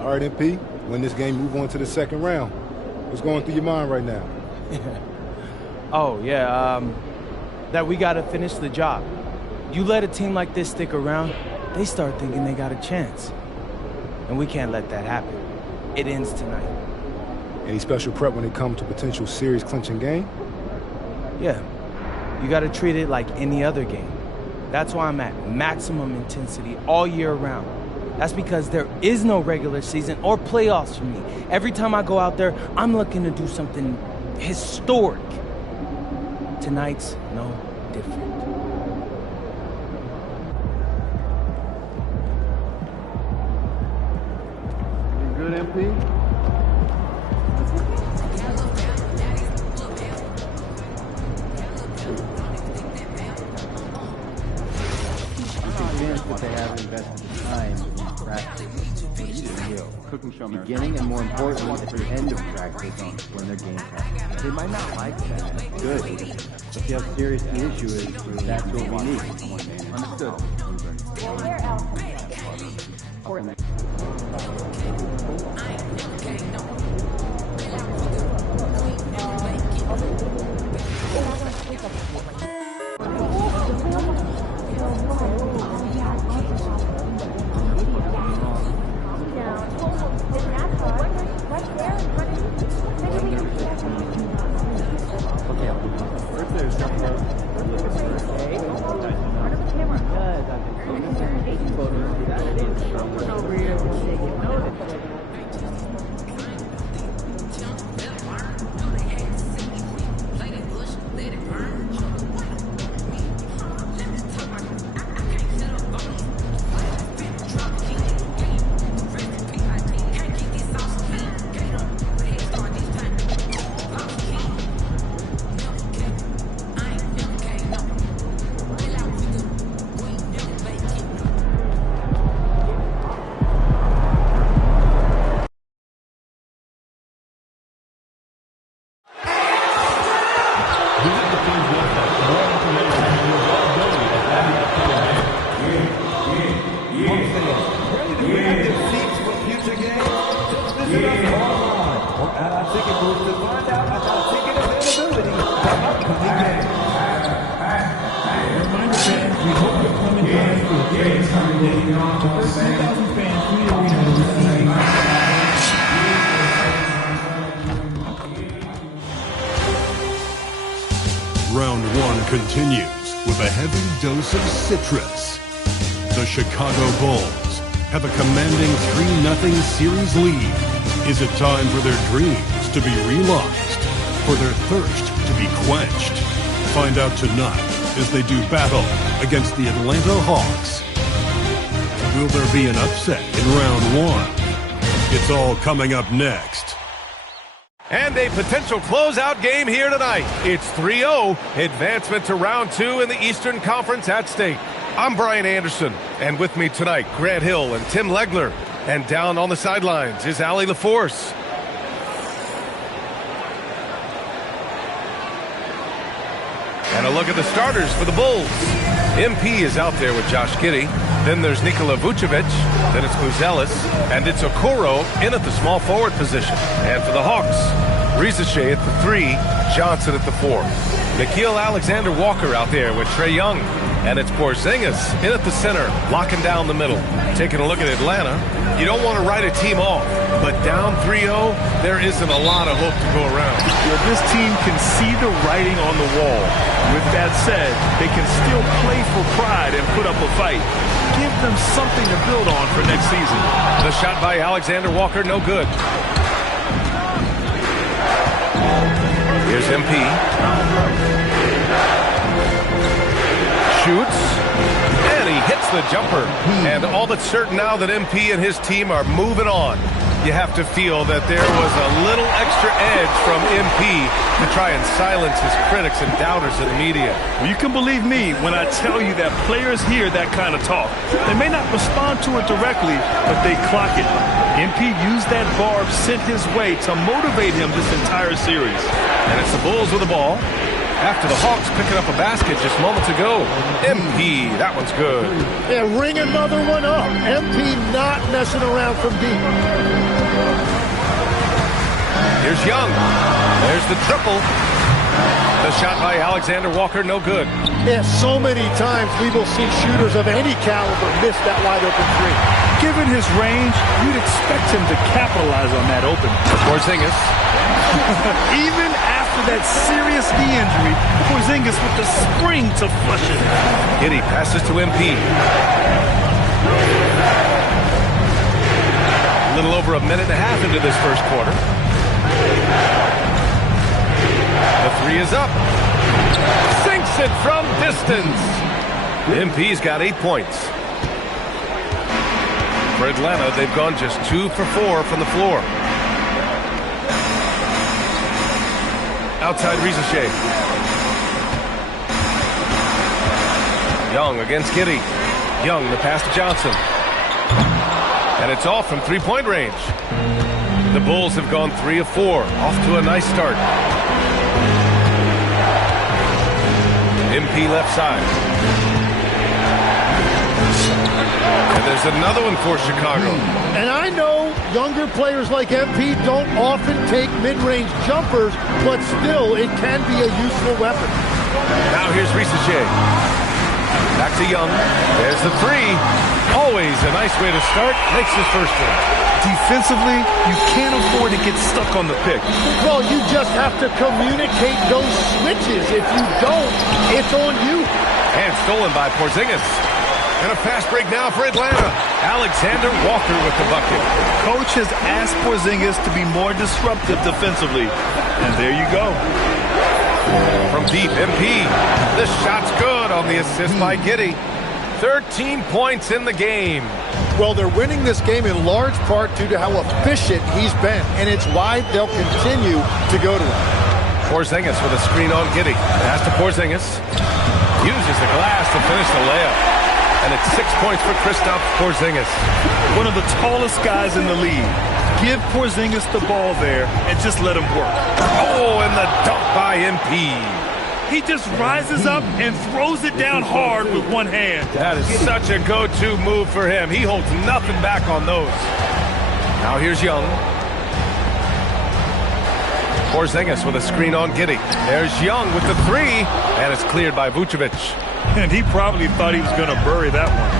All right, MP, win this game, move on to the second round. What's going through your mind right now? That we got to finish the job. You let a team like this stick around, they start thinking they got a chance. And we can't let that happen. It ends tonight. Any special prep when it comes to potential series clinching game? Yeah, you got to treat it like any other game. That's why I'm at maximum intensity all year round. That's because there is no regular season or playoffs for me. Every time I go out there, I'm looking to do something historic. Tonight's no different. You good, MP? What they have invested the time in practice. Beginning and more importantly, at the end of practice when they're game time. They might not like that. Good. But see how serious the issue is. That's what we need. Understood. Round one continues with a heavy dose of citrus. The Chicago Bulls have a commanding 3-0 series lead. Is it time for their dreams to be realized? For their thirst to be quenched? Find out tonight as they do battle against the Atlanta Hawks. Will there be an upset in round one? It's all coming up next. And a potential closeout game here tonight. It's 3-0, advancement to round two in the Eastern Conference at stake. I'm Brian Anderson, and with me tonight, Grant Hill and Tim Legler. And down on the sidelines is Allie LaForce. And a look at the starters for the Bulls. MP is out there with Josh Giddey. Then there's Nikola Vucevic. Then it's Buzelis. And it's Okoro in at the small forward position. And for the Hawks, Rizachet at the 3, Johnson at the 4. Nickeil Alexander-Walker out there with Trae Young. And it's Porzingis in at the center, locking down the middle. Taking a look at Atlanta, you don't want to write a team off, but down 3-0, there isn't a lot of hope to go around. Well, this team can see the writing on the wall. With that said, they can still play for pride and put up a fight. Give them something to build on for next season. The shot by Alexander Walker, no good. Here's MP. Shoots, and he hits hits the jumper. And all but certain now that MP and his team are moving on. You have to feel that there was a little extra edge from MP to try and silence his critics and doubters in the media. Well, you can believe me when I tell you that players hear that kind of talk. They may not respond to it directly, but they clock it. MP used that barb sent his way to motivate him this entire series. And it's the Bulls with the ball. After the Hawks picking up a basket just moments ago. MP, that one's good. Yeah, ring another one up. MP not messing around from deep. Here's Young. There's the triple. The shot by Alexander Walker, no good. Yeah, so many times we will see shooters of any caliber miss that wide open three. Given his range, you'd expect him to capitalize on that open. Porzingis. Even after that serious knee injury, Porzingis with the spring to flush it. Giddey passes to MP. A little over a minute and a half into this first quarter. The three is up. Sinks it from distance. MP's got 8 points. For Atlanta, they've gone just 2 for 4 from the floor. Outside Rizachet. Young against Giddey. Young, the pass to Johnson. And it's off from three-point range. The Bulls have gone 3 of 4. Off to a nice start. MP left side. And there's another one for Chicago. And I know younger players like MP don't often take mid-range jumpers, but still, it can be a useful weapon. Now here's Rizachet. Back to Young. There's the three. Always a nice way to start. Makes his first one. Defensively, you can't afford to get stuck on the pick. Well, you just have to communicate those switches. If you don't, it's on you. And stolen by Porzingis. And a fast break now for Atlanta. Alexander Walker with the bucket. Coach has asked Porzingis to be more disruptive defensively. And there you go. From deep, MP. The shot's good on the assist by Giddey. 13 points in the game. Well, they're winning this game in large part due to how efficient he's been, and it's why they'll continue to go to him. Porzingis with a screen on Giddey. Pass to Porzingis. Uses the glass to finish the layup. And it's 6 points for Kristaps Porzingis. One of the tallest guys in the league. Give Porzingis the ball there and just let him work. Oh, and the dunk by MP. He just rises up and throws it down hard with one hand. That is such a go-to move for him. He holds nothing back on those. Now here's Young. Porzingis with a screen on Giddey. There's Young with the three, and it's cleared by Vucevic. And he probably thought he was going to bury that one.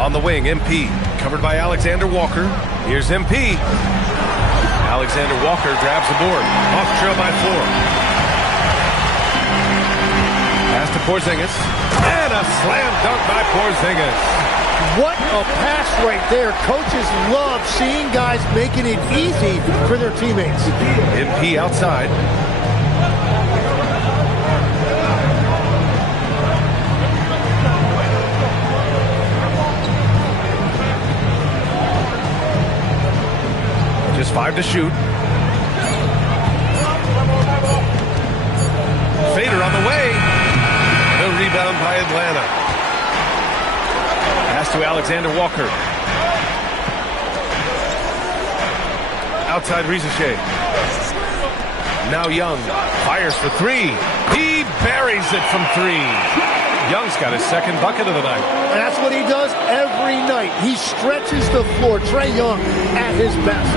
On the wing, MP, covered by Alexander Walker. Here's MP. Alexander Walker grabs the board. Off trail by 4. Pass to Porzingis. And a slam dunk by Porzingis. What a pass right there. Coaches love seeing guys making it easy for their teammates. MP outside. Just 5 to shoot. Fader on the way. The rebound by Atlanta. Pass to Alexander Walker. Outside Rizachet. Now Young fires for 3. He buries it from 3. Young's got his second bucket of the night. And that's what he does every night. He stretches the floor. Trae Young at his best.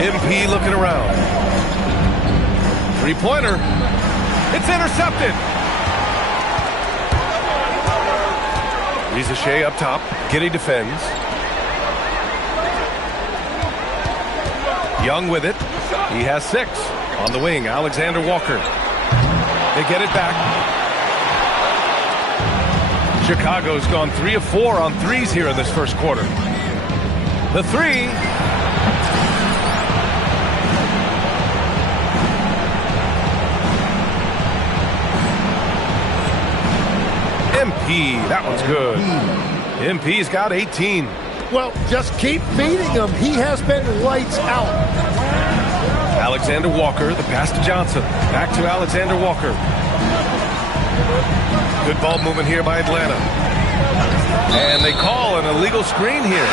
MP looking around. Three-pointer. It's intercepted. Rizachet up top. Giddey defends. Young with it. He has 6. On the wing, Alexander Walker. They get it back. Chicago's gone 3 of 4 on threes here in this first quarter. The three. MP. That one's good. MP's got 18. Well, just keep feeding him. He has been lights out. Alexander Walker, the pass to Johnson. Back to Alexander Walker. Good ball movement here by Atlanta. And they call an illegal screen here.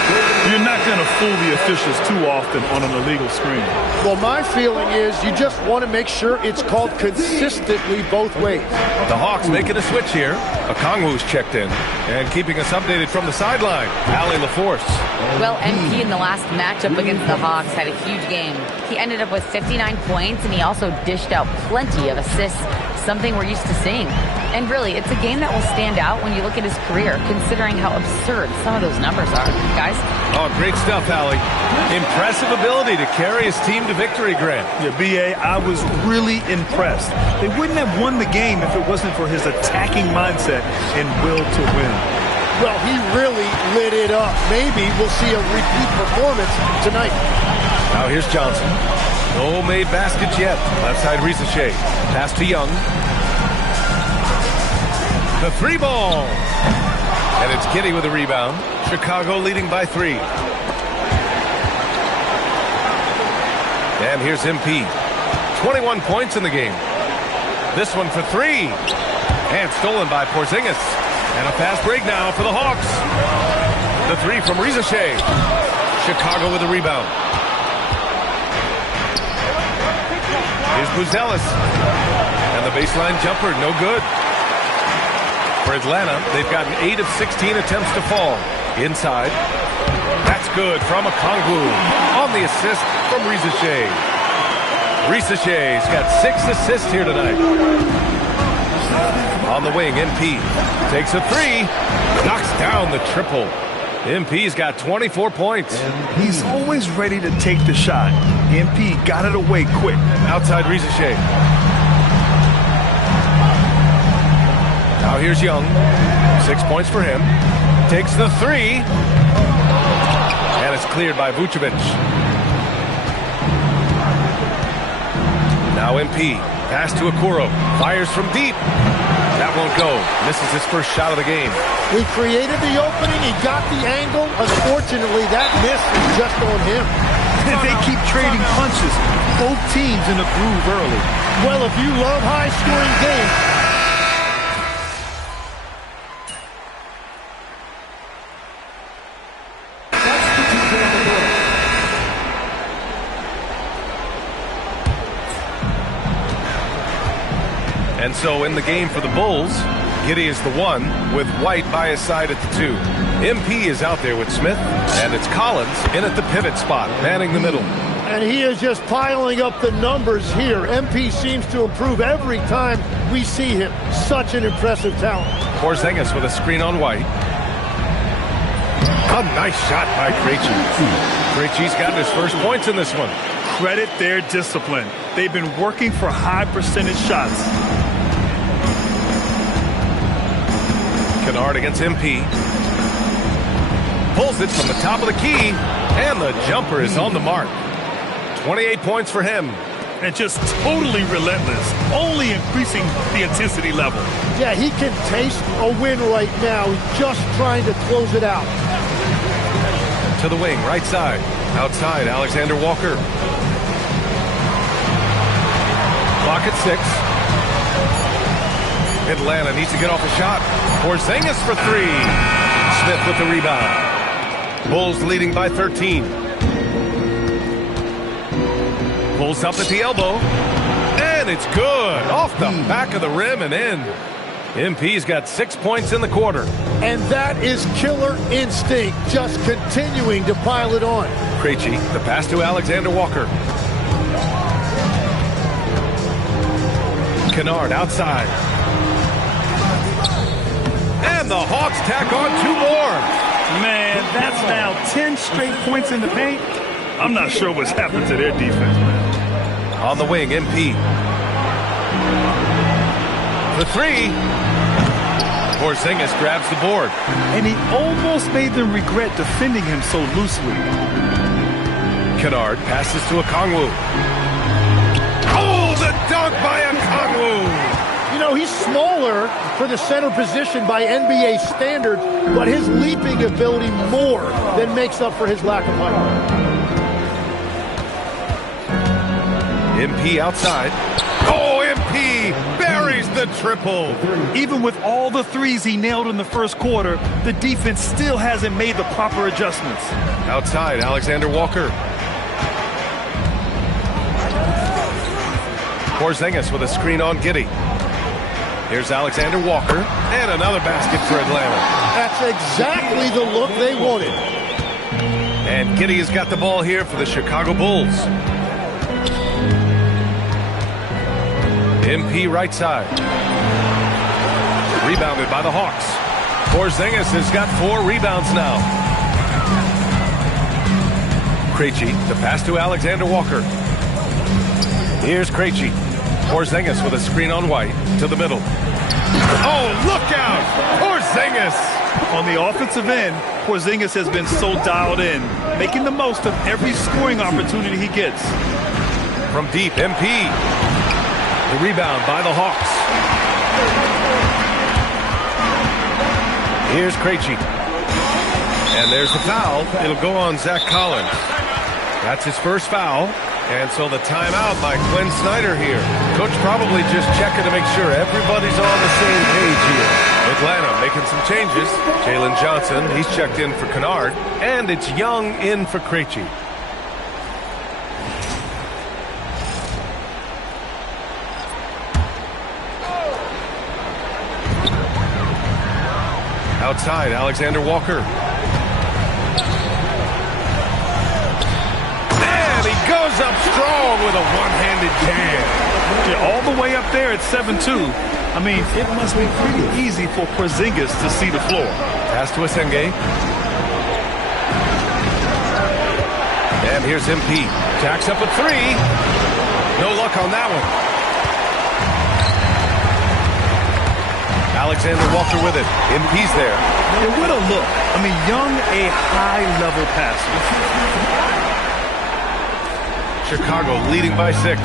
You're not going to fool the officials too often on an illegal screen. Well, my feeling is you just want to make sure it's called consistently both ways. The Hawks making a switch here. Okongwu's checked in. And keeping us updated from the sideline, Allie LaForce. Well, MP in the last matchup against the Hawks had a huge game. He ended up with 59 points, and he also dished out plenty of assists, something we're used to seeing. And really, it's a game that will stand out when you look at his career, considering how absurd some of those numbers are. Guys? Oh, great stuff, Allie. Impressive ability to carry his team to victory, Grant. Yeah, B.A., I was really impressed. They wouldn't have won the game if it wasn't for his attacking mindset and will to win. Well, he really lit it up. Maybe we'll see a repeat performance tonight. Now here's Johnson. No made baskets yet. Left side Risache. Pass to Young. The three ball. And it's Giddey with a rebound. Chicago leading by 3. And here's MP. 21 points in the game. This one for 3. And stolen by Porzingis. And a fast break now for the Hawks. The 3 from Risache. Chicago with a rebound. Here's Buzelis. And the baseline jumper, no good. For Atlanta, they've gotten 8 of 16 attempts to fall. Inside. That's good from Okongwu. On the assist from Risache. Risache's got 6 assists here tonight. On the wing, MP takes a 3. Knocks down the triple. MP's got 24 points. He's always ready to take the shot. MP got it away quick. Outside Risache. Now here's Young. 6 points for him. Takes the 3. And it's cleared by Vucevic. Now MP. Pass to Okoro. Fires from deep. That won't go. Misses his first shot of the game. He created the opening. He got the angle. Unfortunately, that miss is just on him. They keep trading punches. Both teams in the groove early. Well, if you love high-scoring games, and so in the game for the Bulls, Giddey is the 1 with White by his side at the 2. MP is out there with Smith, and it's Collins in at the pivot spot, manning the middle. and he is just piling up the numbers here. MP seems to improve every time we see him. Such an impressive talent. Porzingis with a screen on White. A nice shot by Krejci. Krejci's gotten his first points in this one. Credit their discipline. They've been working for high percentage shots. Kennard against MP. Pulls it from the top of the key, and the jumper is on the mark. 28 points for him. And just totally relentless, only increasing the intensity level. Yeah, he can taste a win right now. He's just trying to close it out. To the wing, right side. Outside, Alexander Walker. Clock at 6. Atlanta needs to get off a shot. Porzingis for 3. Smith with the rebound. Bulls leading by 13. Pulls up at the elbow. And it's good. Off the back of the rim and in. MP's got 6 points in the quarter. And that is killer instinct, just continuing to pile it on. Krejci, the pass to Alexander Walker. Kennard outside. And the Hawks tack on 2 more. Man, that's now 10 straight points in the paint. I'm not sure what's happened to their defense, man. On the wing, MP. The 3. Porzingis grabs the board. And he almost made them regret defending him so loosely. Kennard passes to Okongwu. Oh, the dunk by Okongwu. You know, he's smaller for the center position by NBA standards, but his leaping ability more than makes up for his lack of height. MP outside. Oh, MP buries the triple. Even with all the threes he nailed in the first quarter, the defense still hasn't made the proper adjustments. Outside, Alexander Walker. Porzingis with a screen on Giddey. Here's Alexander Walker, and another basket for Atlanta. That's exactly the look they wanted. And Giddey has got the ball here for the Chicago Bulls. MP right side. Rebounded by the Hawks. Porzingis has got 4 rebounds now. Krejci, the pass to Alexander Walker. Here's Krejci. Porzingis with a screen on White to the middle. Oh, look out! Porzingis! On the offensive end, Porzingis has been so dialed in, making the most of every scoring opportunity he gets. From deep, MP. The rebound by the Hawks. Here's Krejci. And there's the foul. It'll go on Zach Collins. That's his first foul. And so the timeout by Quinn Snyder here. Coach probably just checking to make sure everybody's on the same page here. Atlanta making some changes. Jalen Johnson, he's checked in for Kennard. And it's Young in for Krejci. Outside, Alexander Walker. And he goes up strong with a one-handed jam. Yeah, all the way up there at 7-2. I mean, it must be pretty easy for Porzingis to see the floor. Pass to Asenge. And here's MP. Jacks up a 3. No luck on that one. Alexander Walker with it. MP's there. And what a look. I mean, Young, a high-level passer. Chicago leading by 6.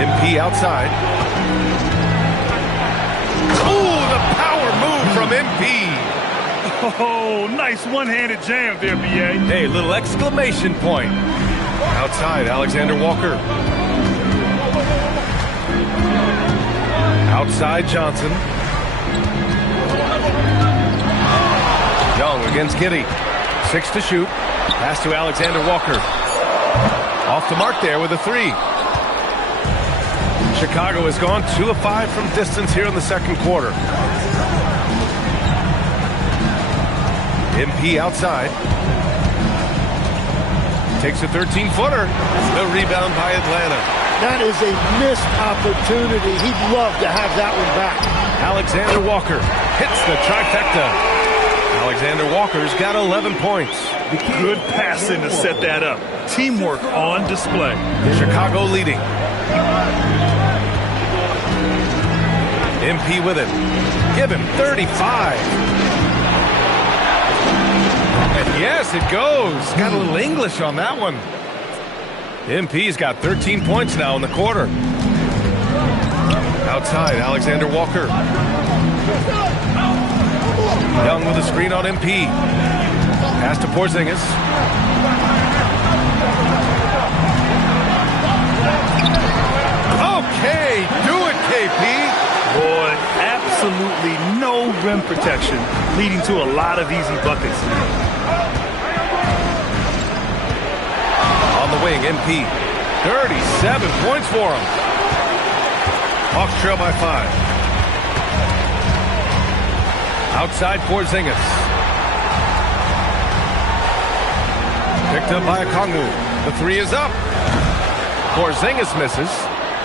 MP outside. Oh, the power move from MP. Oh, nice one-handed jam there, B.A. Hey, little exclamation point. Outside, Alexander Walker. Outside Johnson. Young against Giddey. 6 to shoot. Pass to Alexander Walker. Off the mark there with a 3. Chicago has gone 2 of 5 from distance here in the second quarter. MP outside. Takes a 13-footer. The rebound by Atlanta. That is a missed opportunity. He'd love to have that one back. Alexander Walker hits the trifecta. Alexander Walker's got 11 points. Good passing to set that up. Teamwork on display. Chicago leading. MP with it. Give him 35. And yes, it goes. Got a little English on that one. MP's got 13 points now in the quarter. Outside, Alexander Walker. Young with a screen on MP. Pass to Porzingis. Okay, do it, KP. Boy, absolutely no rim protection, leading to a lot of easy buckets. On the wing, MP. 37 points for him. Hawks trail by 5. Outside Porzingis. Picked up by Okongwu. The 3 is up. Porzingis misses.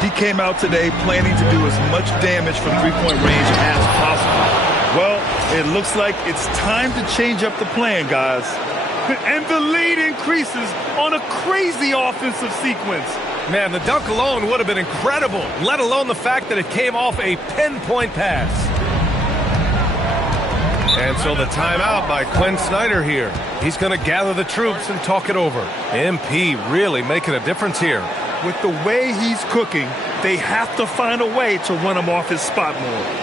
He came out today planning to do as much damage from three-point range as possible. Well, it looks like it's time to change up the plan, guys. And the lead increases on a crazy offensive sequence. Man, the dunk alone would have been incredible, let alone the fact that it came off a pinpoint pass. And so the timeout by Quinn Snyder here. He's going to gather the troops and talk it over. MP really making a difference here. With the way he's cooking, They have to find a way to run him off his spot more.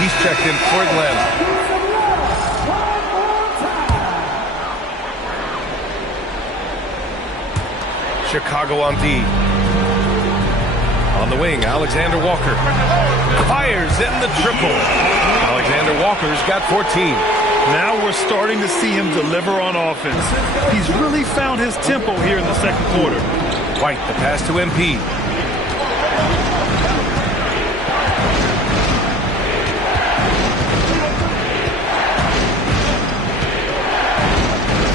He's checked in for Atlanta. Chicago on D. On the wing, Alexander Walker fires in the triple. Alexander Walker's got 14. Now we're starting to see him deliver on offense. He's really found his tempo here in the second quarter. White, the pass to MP.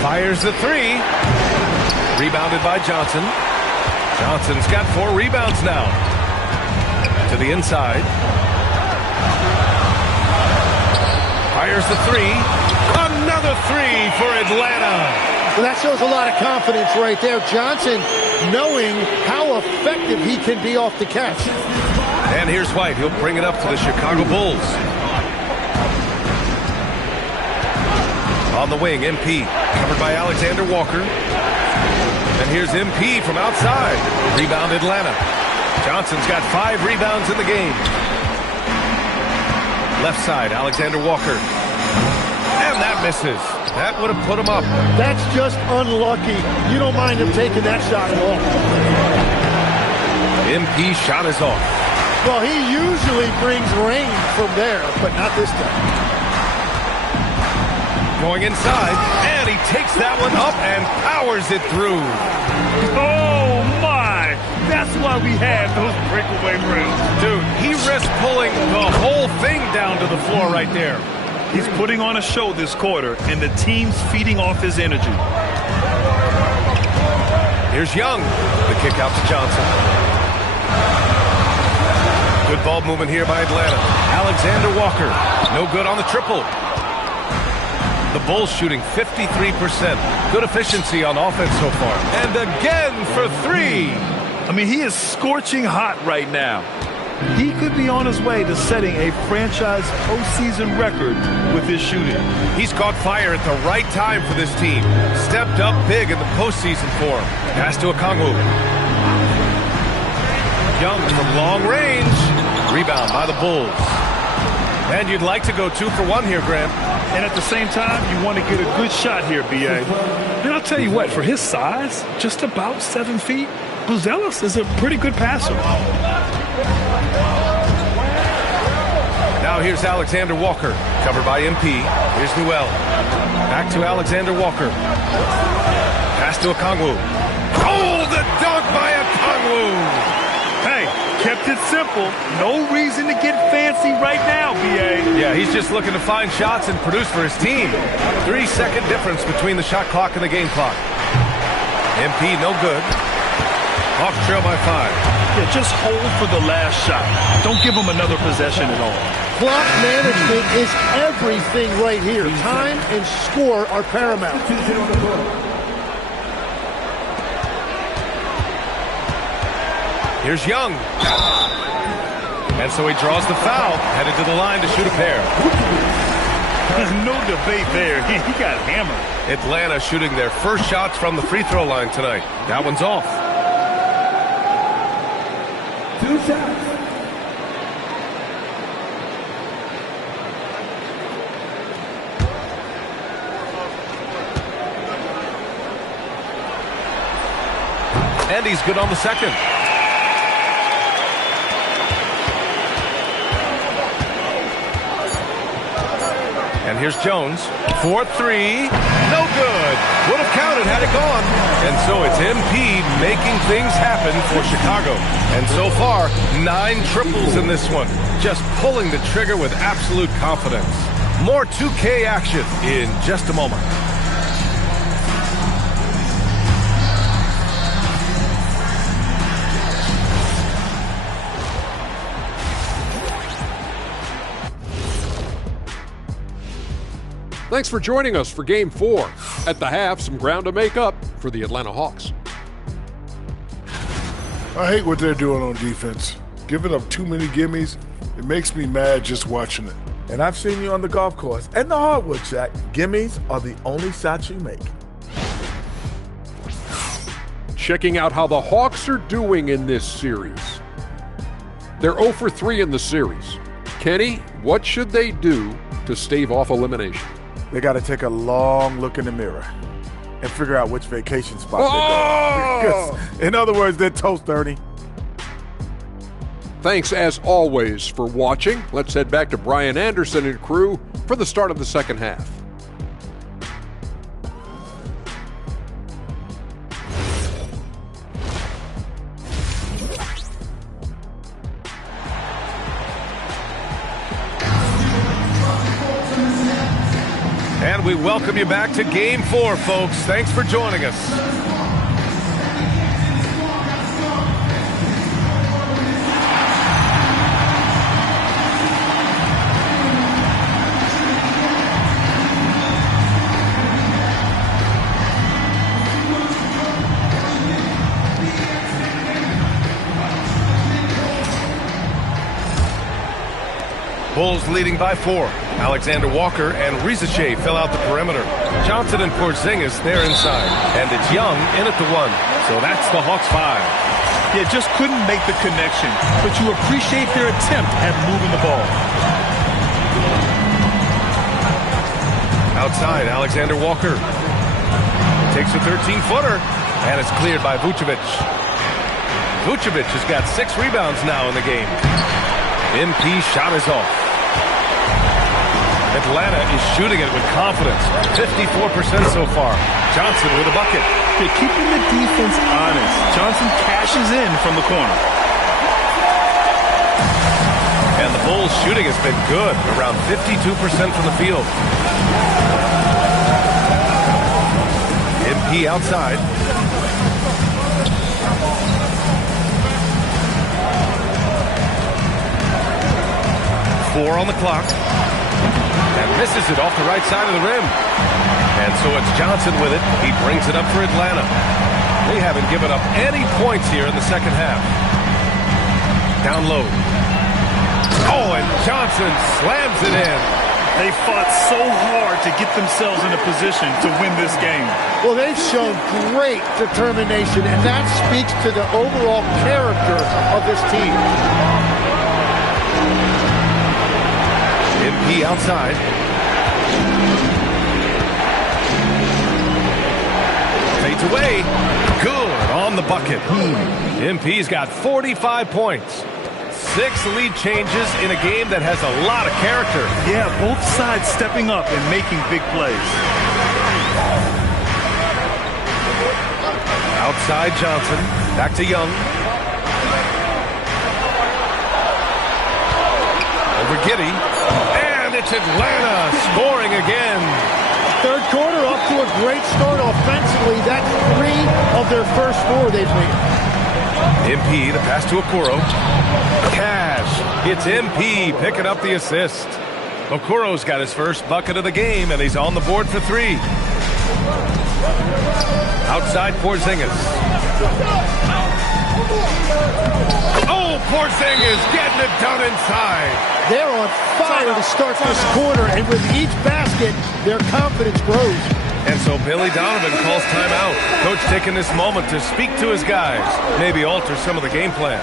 Fires the three. Rebounded by Johnson. Johnson's got 4 rebounds now. To the inside. Fires the three. Another three for Atlanta. Well, that shows a lot of confidence right there. Johnson knowing how effective he can be off the catch. And here's White. He'll bring it up to the Chicago Bulls. On the wing, MP, covered by Alexander Walker. And here's MP from outside. Rebound Atlanta. Johnson's got 5 rebounds in the game. Left side, Alexander Walker. And that misses. That would have put him up. That's just unlucky. You don't mind him taking that shot at all. MP shot is off. Well, he usually brings rain from there, but not this time. Going inside, and he takes that one up and powers it through. Oh, my! That's why we have those breakaway rims. Dude, he risks pulling the whole thing down to the floor right there. He's putting on a show this quarter, and the team's feeding off his energy. Here's Young. The kick out to Johnson. Good ball movement here by Atlanta. Alexander Walker. No good on the triple. The Bulls shooting 53%. Good efficiency on offense so far. And again for 3. I mean, he is scorching hot right now. He could be on his way to setting a franchise postseason record with his shooting. He's caught fire at the right time for this team. Stepped up big in the postseason for him. Pass to Okongwu. Young from long range. Rebound by the Bulls. And you'd like to go 2 for 1 here, Graham. And at the same time, you want to get a good shot here, B.A. And I'll tell you what, for his size, just about 7 feet, Buzelis is a pretty good passer. Now here's Alexander Walker, covered by MP. Here's Newell. Back to Alexander Walker. Pass to Okongwu. Oh, the dunk by Okongwu! Hey, kept it simple. No reason to get fancy right now, B.A. Yeah, he's just looking to find shots and produce for his team. 3-second difference between the shot clock and the game clock. MP, no good. Off trail by 5. Yeah, just hold for the last shot. Don't give him another possession at all. Clock management is everything right here. Time and score are paramount. Here's Young. And so he draws the foul, headed to the line to shoot a pair. No debate there. He got hammered. Atlanta shooting their first shots from the free throw line tonight. That one's off. 2 shots. And he's good on the second. And here's Jones for three. No good. Would have counted had it gone. And so it's MP making things happen for Chicago. And so far, 9 triples in this one. Just pulling the trigger with absolute confidence. More 2K action in just a moment. Thanks for joining us for Game 4. At the half, some ground to make up for the Atlanta Hawks. I hate what they're doing on defense. Giving up too many gimmies, it makes me mad just watching it. And I've seen you on the golf course and the hardwood, Jack. Gimmies are the only shots you make. Checking out how the Hawks are doing in this series. They're 0 for 3 in the series. Kenny, what should they do to stave off elimination? They got to take a long look in the mirror and figure out which vacation spot they're going. In other words, they're toast, Ernie. Thanks, as always, for watching. Let's head back to Brian Anderson and crew for the start of the second half. And we welcome you back to Game 4, folks. Thanks for joining us. Bulls leading by 4. Alexander Walker and Rizache fill out the perimeter. Johnson and Porzingis, they're inside. And it's Young in at the 1. So that's the Hawks 5. Yeah, just couldn't make the connection. But you appreciate their attempt at moving the ball. Outside, Alexander Walker. Takes a 13-footer. And it's cleared by Vucevic. Vucevic has got 6 rebounds now in the game. MP shot is off. Atlanta is shooting it with confidence. 54% so far. Johnson with a bucket. They're keeping the defense honest. Johnson cashes in from the corner. And the Bulls' shooting has been good. Around 52% from the field. MP outside. Four on the clock. And misses it off the right side of the rim. And so it's Johnson with it. He brings it up for Atlanta. They haven't given up any points here in the second half. Down low. Oh, and Johnson slams it in. They fought so hard to get themselves in a position to win this game. Well, they've shown great determination, and that speaks to the overall character of this team. MP outside. Fades away. Good on the bucket. MP's got 45 points. 6 lead changes in a game that has a lot of character. Yeah, both sides stepping up and making big plays. Outside Johnson. Back to Young. Over Giddey. And it's Atlanta scoring again. Third quarter off to a great start offensively. That's 3 of their first 4 they've made. MP, the pass to Okoro. Cash. It's MP picking up the assist. Okoro's got his first bucket of the game, and he's on the board for 3. Outside Porzingis. Oh, Porzingis getting it done inside. They're on fire to start this quarter, and with each basket, their confidence grows. And so Billy Donovan calls timeout. Coach taking this moment to speak to his guys, maybe alter some of the game plan.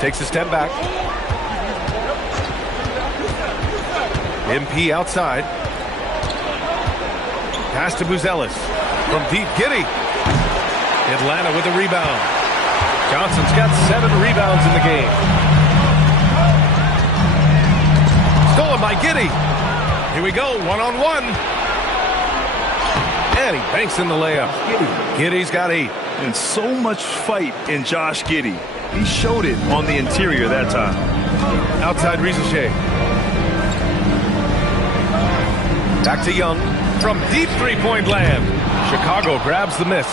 Takes a step back. MP outside. Pass to Buzelis. From deep, Giddey. Atlanta with the rebound. Johnson's got 7 rebounds in the game. Stolen by Giddey. Here we go, one-on-one. And he banks in the layup. Giddey's got 8. And so much fight in Josh Giddey. He showed it on the interior that time. Outside Rizachet. Back to Young from deep three-point land. Chicago grabs the miss.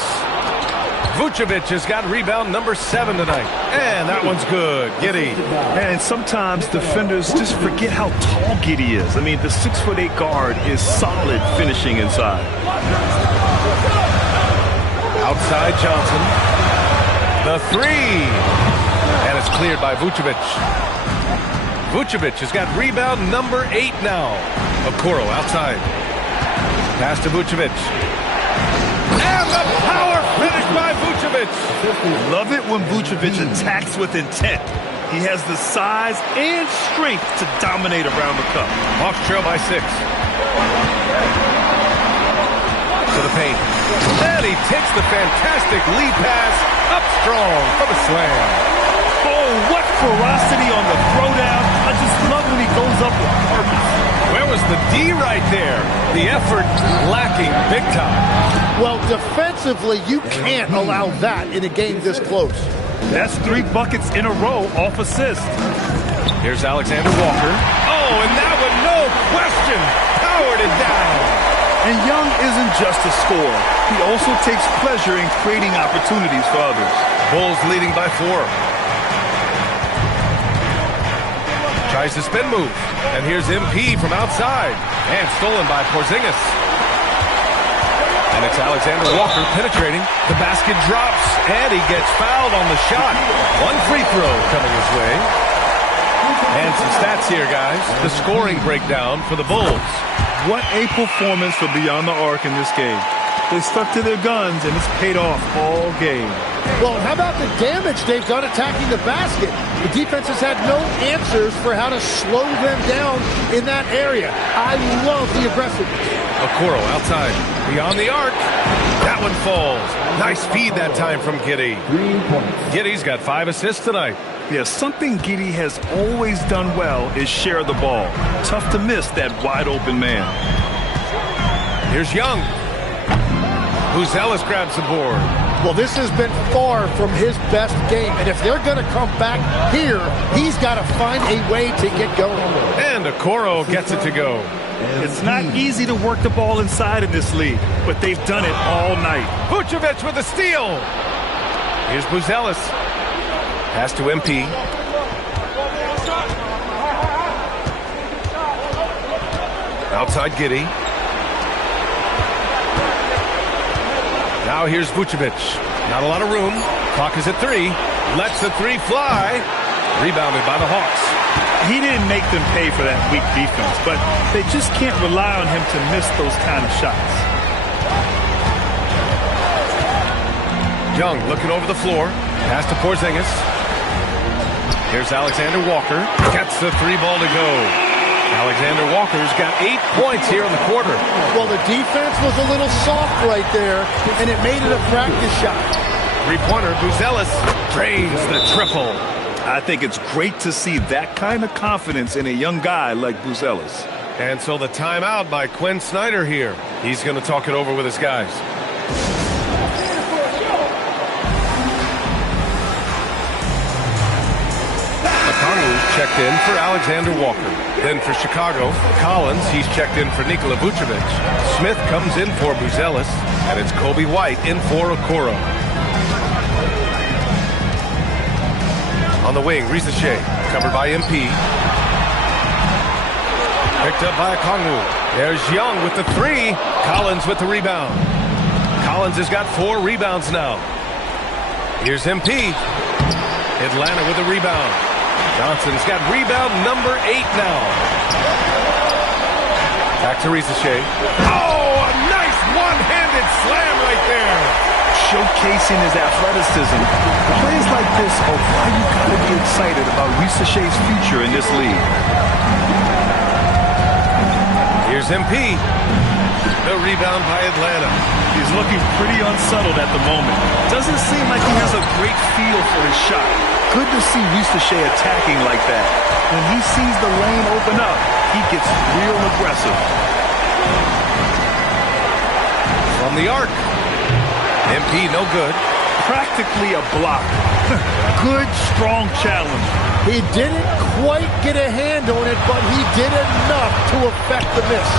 Vucevic has got rebound number 7 tonight. And that one's good. Giddey. And sometimes defenders just forget how tall Giddey is. I mean, the 6'8" guard is solid finishing inside. Outside Johnson. The 3. And it's cleared by Vucevic. Vucevic has got rebound number 8 now. Okoro outside. Pass to Vucevic. And the power finish by Vucevic. Love it when Vucevic attacks with intent. He has the size and strength to dominate around the cup. Hawks trail by 6. To the paint. And he takes the fantastic lead pass up strong for the slam. Oh, what ferocity on the throwdown. I just love when he goes up with purpose. Where was the D right there? The effort lacking big time. Well, defensively, you can't allow that in a game this close. That's 3 buckets in a row off assist. Here's Alexander Walker. Oh, and that one, no question, powered it down. And Young isn't just a scorer. He also takes pleasure in creating opportunities for others. Bulls leading by 4. Tries to spin move. And here's MP from outside. And stolen by Porzingis. And it's Alexander Walker penetrating. The basket drops. And he gets fouled on the shot. 1 free throw coming his way. And some stats here, guys. The scoring breakdown for the Bulls. What a performance for Beyond the Arc in this game. They stuck to their guns, and it's paid off all game. Well, how about the damage they've done attacking the basket? The defense has had no answers for how to slow them down in that area. I love the aggressiveness. Okoro outside. Beyond the arc. That one falls. Nice feed that time from Giddey. Giddey's got 5 assists tonight. Yeah, something Giddey has always done well is share the ball. Tough to miss that wide open man. Here's Young. Buzelis grabs the board. Well, this has been far from his best game, and if they're going to come back here, he's got to find a way to get going. And Okoro gets it to go. It's not easy to work the ball inside in this league, but they've done it all night. Vucevic with the steal. Here's Buzelis. Pass to MP. Outside Giddey. Now here's Vucevic. Not a lot of room. Clock is at 3. Lets the 3 fly. Rebounded by the Hawks. He didn't make them pay for that weak defense, but they just can't rely on him to miss those kind of shots. Young looking over the floor. Pass to Porzingis. Here's Alexander Walker. Gets the 3 ball to go. Alexander Walker's got 8 points here in the quarter. Well, the defense was a little soft right there, and it made it a practice shot. 3-pointer, Buzelis drains the triple. I think it's great to see that kind of confidence in a young guy like Buzelis. And so the timeout by Quinn Snyder here. He's going to talk it over with his guys. Checked in for Alexander Walker. Then for Chicago, Collins, he's checked in for Nikola Vucevic. Smith comes in for Buzelis, and it's Kobe White in for Okoro. On the wing, Rizachet, covered by MP. Picked up by Okongwu. There's Young with the 3. Collins with the rebound. Collins has got 4 rebounds now. Here's MP. Atlanta with the rebound. Johnson's got rebound number 8 now. Back to Rizachet. Oh, a nice one-handed slam right there. Showcasing his athleticism. Plays like this are why you gotta be excited about Rizachet's future in this league. Here's MP. The rebound by Atlanta. He's looking pretty unsettled at the moment. Doesn't seem like he has a great feel for his shot. Good to see Ricochet attacking like that. When he sees the lane open up, he gets real aggressive. From the arc. MP no good. Practically a block. Good, strong challenge. He didn't quite get a hand on it, but he did enough to affect the miss.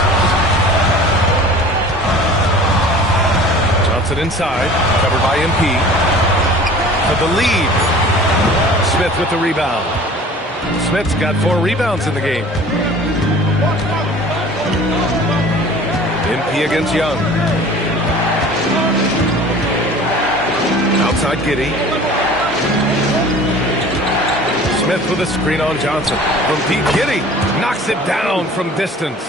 Johnson inside, covered by MP. For the lead. Smith with the rebound. Smith's got 4 rebounds in the game. MP against Young. Outside Giddey. Smith with a screen on Johnson. From Pete, Giddey knocks it down from distance.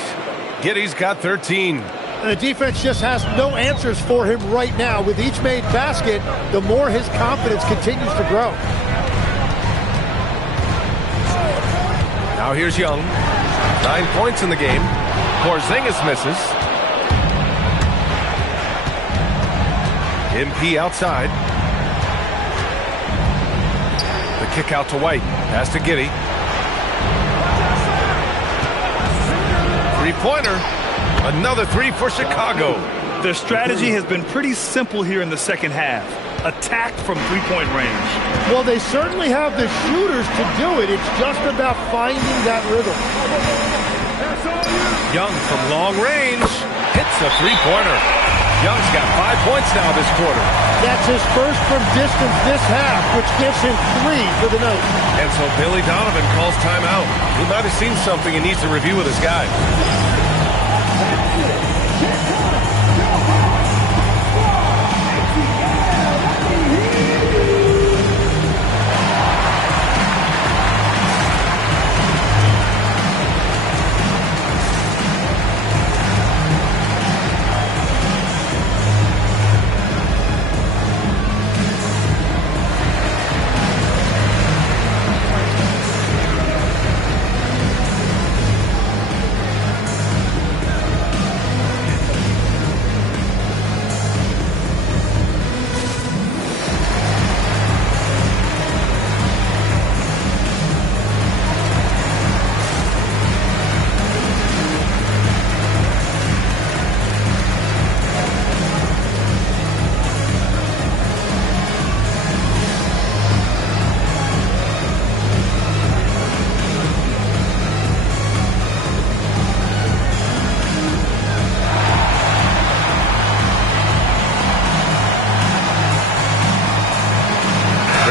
Giddey's got 13. And the defense just has no answers for him right now. With each made basket, the more his confidence continues to grow. Now here's Young. 9 points in the game. Porzingis misses. MP outside. The kick out to White. Pass to Giddey. 3-pointer. Another 3 for Chicago. Their strategy has been pretty simple here in the second half. Attack from 3-point range. Well, they certainly have the shooters to do it. It's just about finding that rhythm. Young from long range hits a 3-pointer. Young's got 5 points now this quarter. That's his first from distance this half, which gives him 3 for the night. And so Billy Donovan calls timeout. He might have seen something he needs to review with his guy.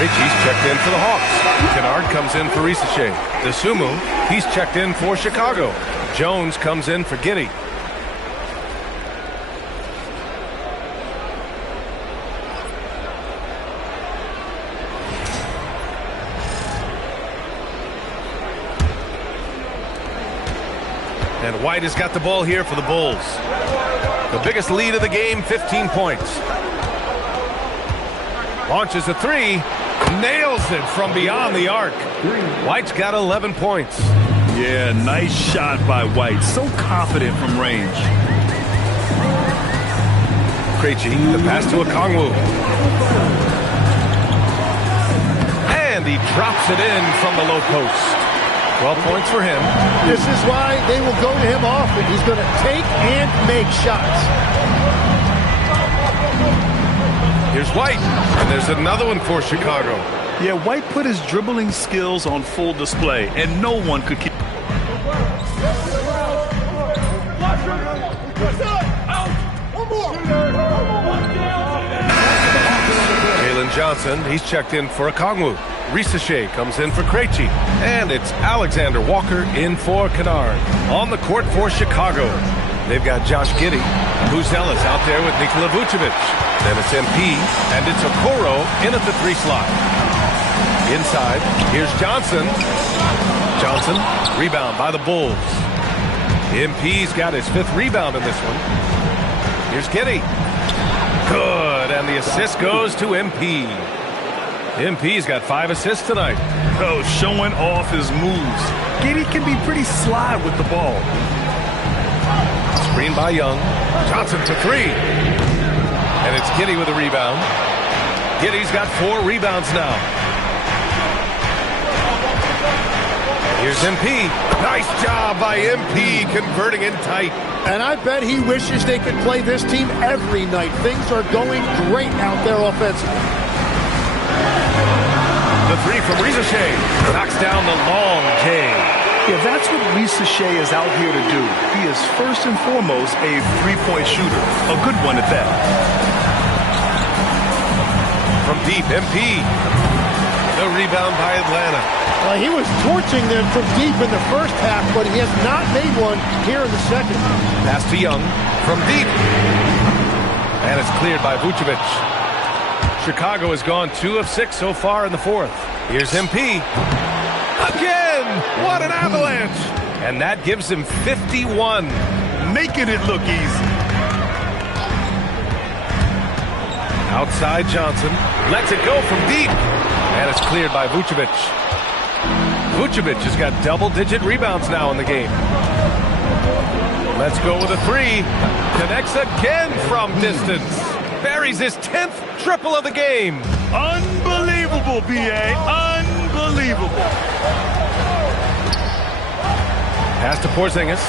He's checked in for the Hawks. Kennard comes in for Ricochet. DeSumo, he's checked in for Chicago. Jones comes in for Giddey. And White has got the ball here for the Bulls. The biggest lead of the game, 15 points. Launches a 3. Nails it from beyond the arc. White's got 11 points. Yeah, nice shot by White. So confident from range. Krejci, the pass to Okongwu. And he drops it in from the low post. 12 points for him. This is why they will go to him often. He's going to take and make shots. Here's White, and there's another one for Chicago. Yeah, White put his dribbling skills on full display, and no one could keep. Jalen Johnson, he's checked in for Okongwu. Ricochet comes in for Krejci. And it's Alexander Walker in for Kennard. On the court for Chicago. They've got Josh Giddey. Buzelis out there with Nikola Vucevic. Then it's MP, and it's Okoro in at the 3 slot. Inside, here's Johnson. Johnson, rebound by the Bulls. MP's got his 5th rebound in this one. Here's Giddey. Good, and the assist goes to MP. MP's got 5 assists tonight. Oh, showing off his moves. Giddey can be pretty sly with the ball. Screen by Young. Johnson to three. And it's Giddey with a rebound. Giddey's got 4 rebounds now. Here's MP. Nice job by MP converting in tight. And I bet he wishes they could play this team every night. Things are going great out there offensively. The three from Rizachet knocks down the long J. Yeah, that's what Rizachet is out here to do. He is first and foremost a three-point shooter. A good one at that. From deep, MP. The rebound by Atlanta. He was torching them from deep in the first half, but he has not made one here in the second. Pass to Young from deep. And it's cleared by Vucevic. Chicago has gone 2 of 6 so far in the fourth. Here's MP. Again! What an avalanche! And that gives him 51. Making it look easy. Outside Johnson. Lets it go from deep. And it's cleared by Vucevic. Vucevic has got double-digit rebounds now in the game. Let's go with a three. Connects again from distance. Buries his 10th triple of the game. Unbelievable, B.A. Unbelievable. Pass to Porzingis.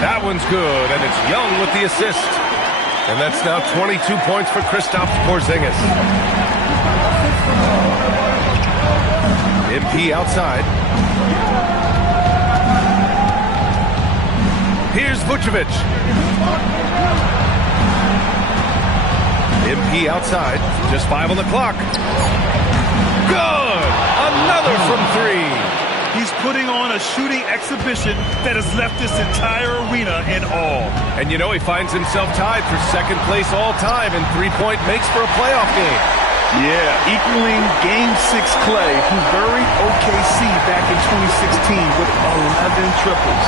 That one's good, and it's Young with the assist. And that's now 22 points for Kristaps Porzingis. MP outside. Here's Vucevic. MP outside. Just 5 on the clock. Good! Another from 3. He's putting on a shooting exhibition that has left this entire arena in awe. And you know he finds himself tied for second place all time in three-point makes for a playoff game. Yeah, equaling Game 6 Clay, who buried OKC back in 2016 with 11 triples.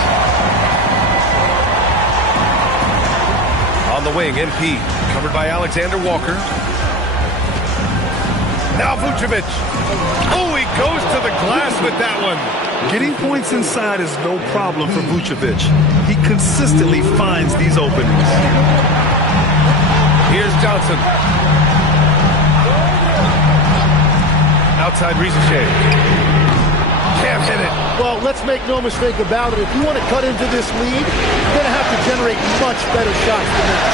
On the wing, MP, covered by Alexander Walker. Now Vucevic. Oh, he goes to the glass with that one. Getting points inside is no problem for Vucevic. He consistently finds these openings. Here's Johnson. Outside Rizachet. Can't hit it. Well, let's make no mistake about it. If you want to cut into this lead, you're going to have to generate much better shots than that.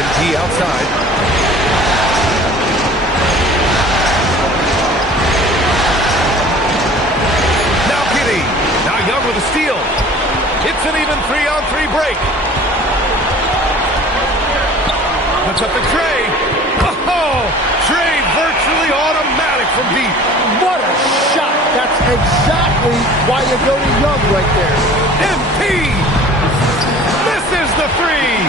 MP outside. Now Giddey. Now Young with a steal. It's an even 3-on-3 break. Puts up the tray. Oh, Trey virtually automatic from deep. What a shot. That's exactly why you go to Young right there. MP misses the three.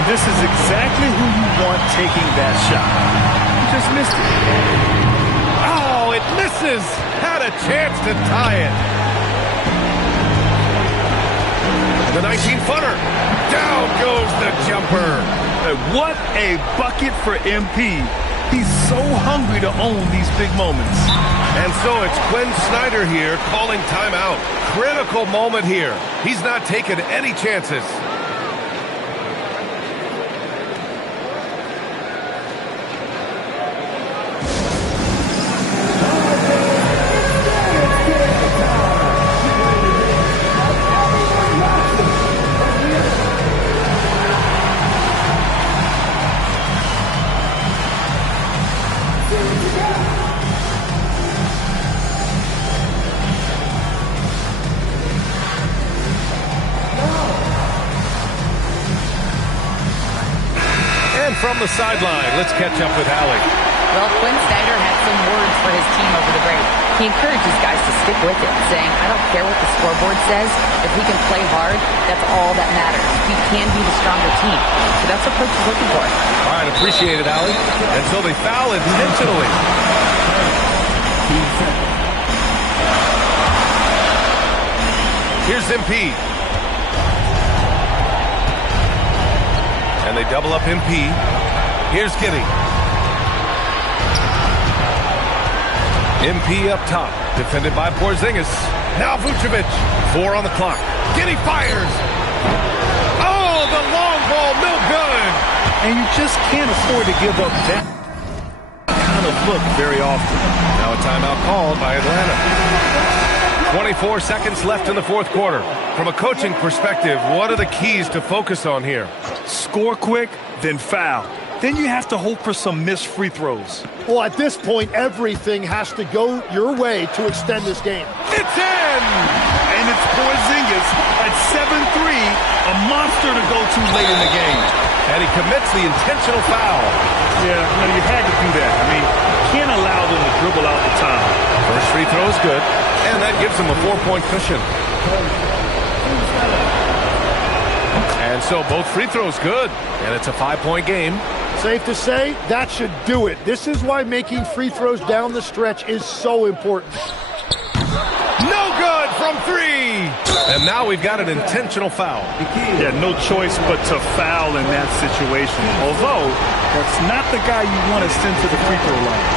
And this is exactly who you want taking that shot. He just missed it. Oh, it misses. Had a chance to tie it. The 19-footer. Down goes the jumper. What a bucket for MP. He's so hungry to own these big moments. And so it's Quinn Snyder here calling timeout. Critical moment here. He's not taking any chances. From the sideline, let's catch up with Allie. Well, Quinn Snyder had some words for his team over the break. He encourages guys to stick with it, saying, I don't care what the scoreboard says. If we can play hard, that's all that matters. We can be the stronger team. So that's what Coach is looking for. All right, appreciate it, Allie. And so they foul intentionally. Here's MP. And they double up MP. Here's Giddey. MP up top, defended by Porzingis. Now Vucevic. 4 on the clock. Giddey fires. Oh, the long ball, no good. And you just can't afford to give up that kind of look very often. Now a timeout called by Atlanta. 24 seconds left in the fourth quarter. From a coaching perspective, what are the keys to focus on here? Score quick, then foul. Then you have to hope for some missed free throws. Well, at this point, everything has to go your way to extend this game. It's in! And it's Porzingis at 7-3, a monster to go to late in the game. And he commits the intentional foul. Yeah, you had to do that. I mean, you can't allow them to dribble out the time. First free throw is good, and that gives him a 4-point cushion. And so both free throws good, and it's a 5-point game. Safe to say, that should do it. This is why making free throws down the stretch is so important. No good from 3! And now we've got an intentional foul. Yeah, no choice but to foul in that situation. Although, that's not the guy you want to send to the free throw line.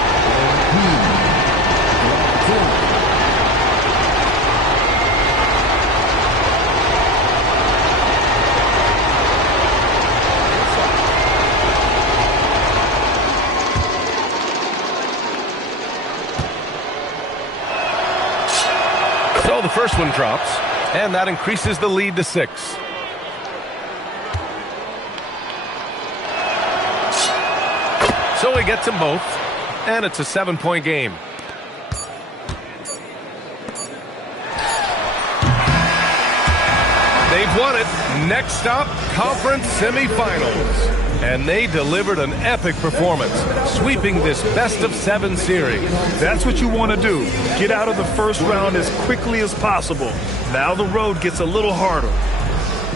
So the first one drops, and that increases the lead to 6. So he gets them both, and it's a 7-point game. They've won it. Next stop, conference semifinals. And they delivered an epic performance, sweeping this best-of-7 series. That's what you want to do. Get out of the first round as quickly as possible. Now the road gets a little harder.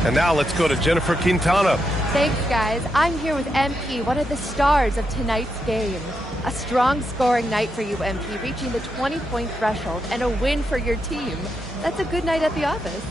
And now let's go to Jennifer Quintana. Thanks, guys. I'm here with MP, one of the stars of tonight's game. A strong scoring night for you, MP, reaching the 20-point threshold and a win for your team. That's a good night at the office.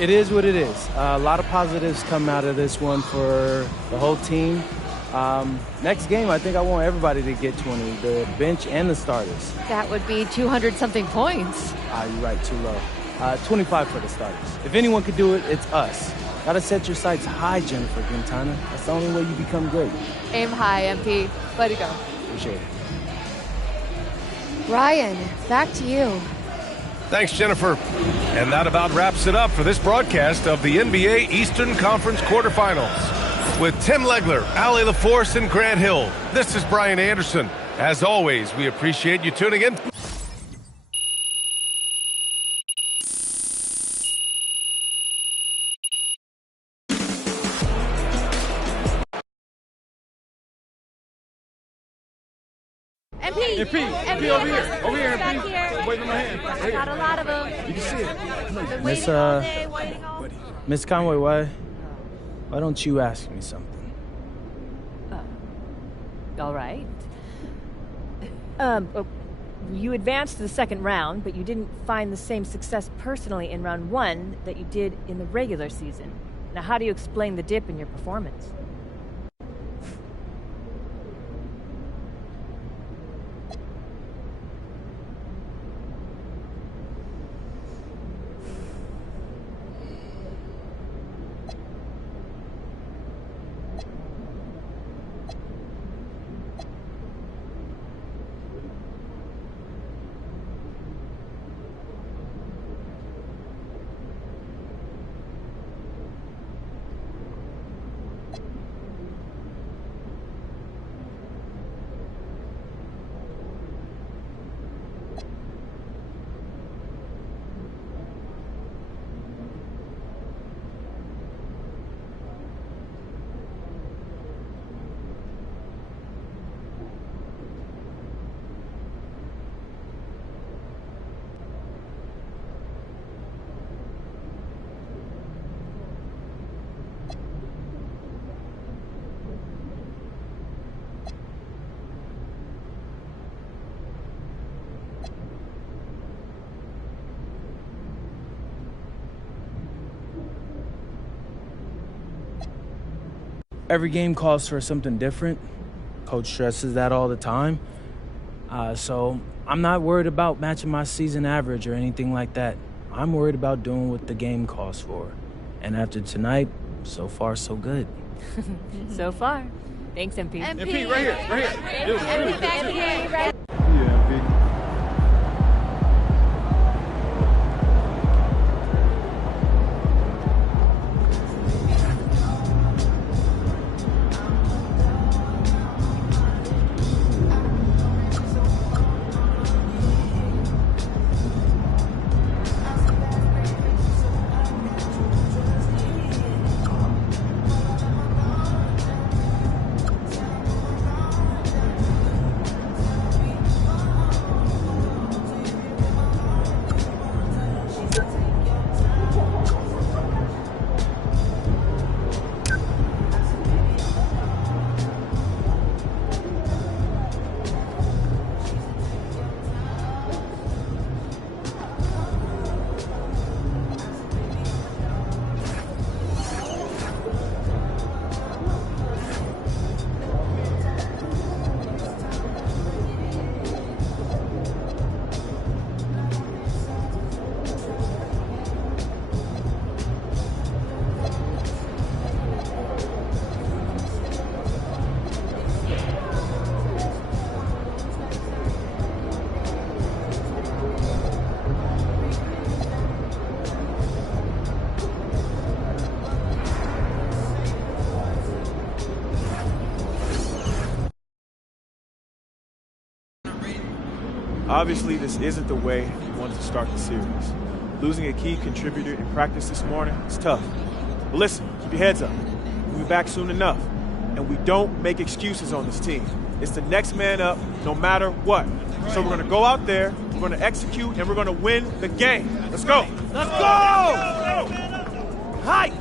It is what it is. A lot of positives come out of this one for the whole team. Next game, I think I want everybody to get 20, the bench and the starters. That would be 200-something points. You're right, too low. 25 for the starters. If anyone could do it, it's us. Gotta set your sights high, Jennifer Quintana. That's the only way you become great. Aim high, MP. Way to go. Appreciate it. Ryan, back to you. Thanks, Jennifer. And that about wraps it up for this broadcast of the NBA Eastern Conference quarterfinals. With Tim Legler, Allie LaForce, and Grant Hill, this is Brian Anderson. As always, we appreciate you tuning in. MP, over here. Over here, MP. Waving my hand. I got a lot of them. You can see it. Miss Conway, why don't you ask me something? All right. You advanced to the second round, but you didn't find the same success personally in round 1 that you did in the regular season. Now, how do you explain the dip in your performance? Every game calls for something different. Coach stresses that all the time. So I'm not worried about matching my season average or anything like that. I'm worried about doing what the game calls for. And after tonight, so far, so good. So far. Thanks, MP. MP, right here, right here. It was really good. Obviously, this isn't the way you wanted to start the series. Losing a key contributor in practice this morning is tough. But listen, keep your heads up. We'll be back soon enough. And we don't make excuses on this team. It's the next man up no matter what. So we're going to go out there, we're going to execute, and we're going to win the game. Let's go. Let's go! Hi!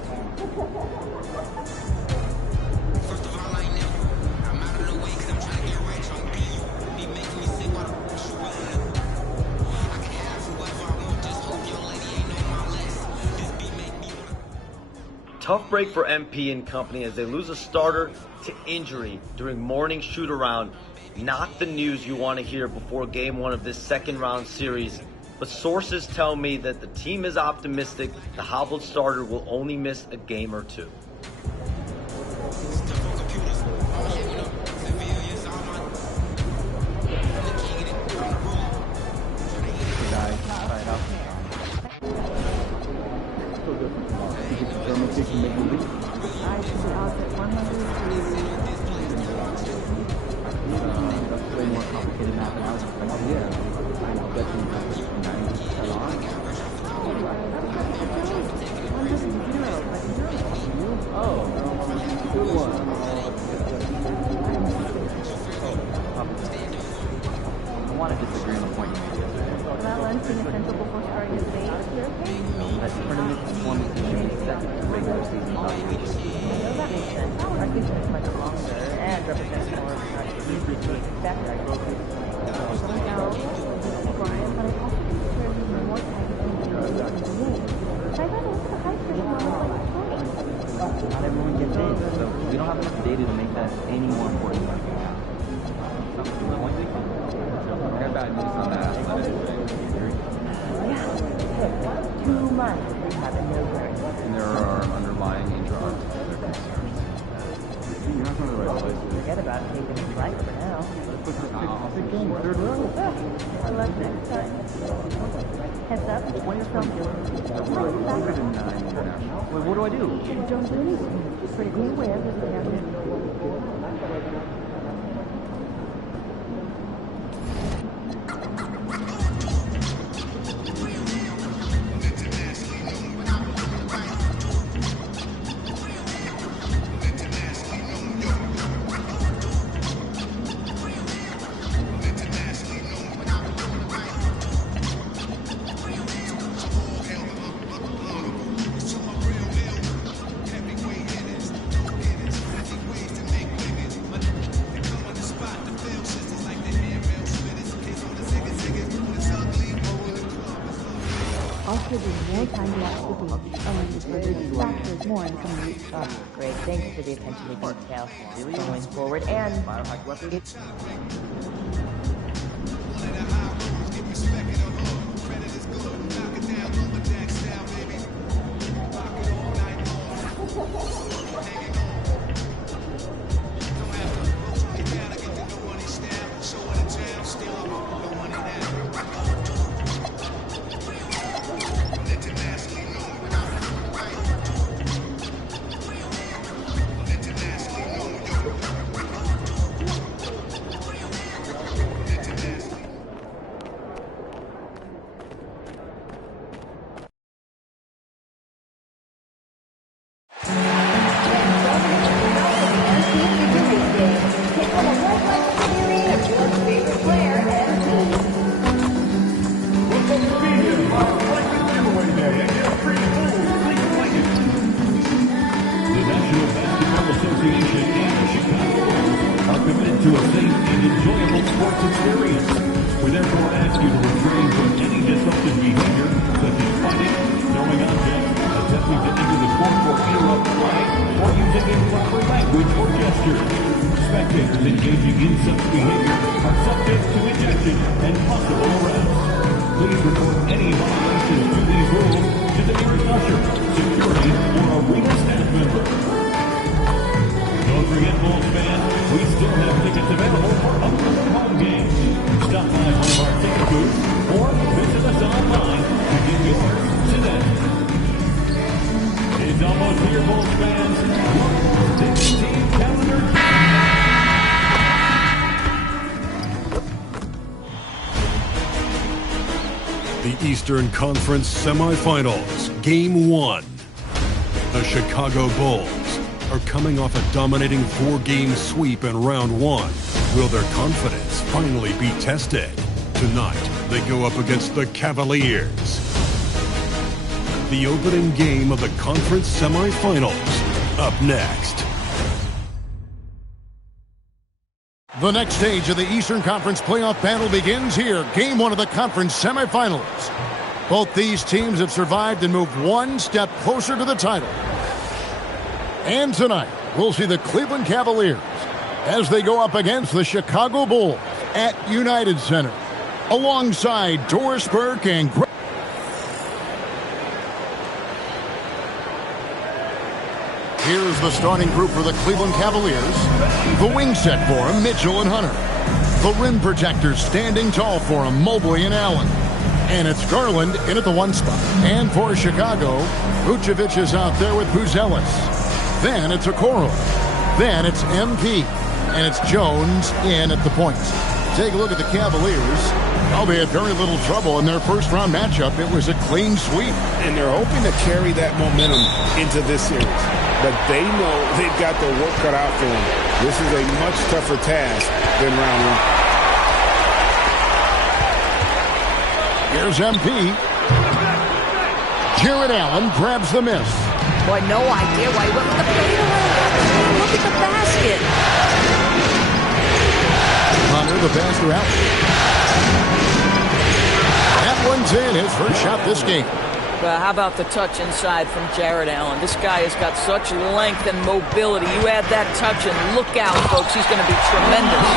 Tough break for MP and company as they lose a starter to injury during morning shoot-around. Not the news you want to hear before game one of this second-round series, but sources tell me that the team is optimistic the hobbled starter will only miss a game or two. What do I do? Don't do anything. Just be aware that they have also give you more time to watch the beach, allowing you further distractors more in some weeks. Oh, great. Thanks for the attention to detail going forward. And it's... Eastern Conference Semifinals, Game 1. The Chicago Bulls are coming off a dominating 4-game sweep in Round 1. Will their confidence finally be tested? Tonight, they go up against the Cavaliers. The opening game of the conference semifinals, up next. The next stage of the Eastern Conference playoff battle begins here. Game 1 of the conference semifinals. Both these teams have survived and moved one step closer to the title. And tonight, we'll see the Cleveland Cavaliers as they go up against the Chicago Bulls at United Center. Alongside Doris Burke and here's the starting group for the Cleveland Cavaliers. The wing set for him, Mitchell and Hunter. The rim protectors standing tall for him, Mobley and Allen. And it's Garland in at the 1 spot. And for Chicago, Vucevic is out there with Buzelis. Then it's Okoro. Then it's MP. And it's Jones in at the points. Take a look at the Cavaliers. Oh, they had very little trouble in their first-round matchup. It was a clean sweep. And they're hoping to carry that momentum into this series. But they know they've got their work cut out for them. This is a much tougher task than round 1. Here's MP. Jared Allen grabs the miss. Boy, no idea why he went with the fadeaway. Look at the basket. Hunter, the passer out. That one's in, his first shot this game. But how about the touch inside from Jared Allen? This guy has got such length and mobility. You add that touch and look out, folks. He's going to be tremendous.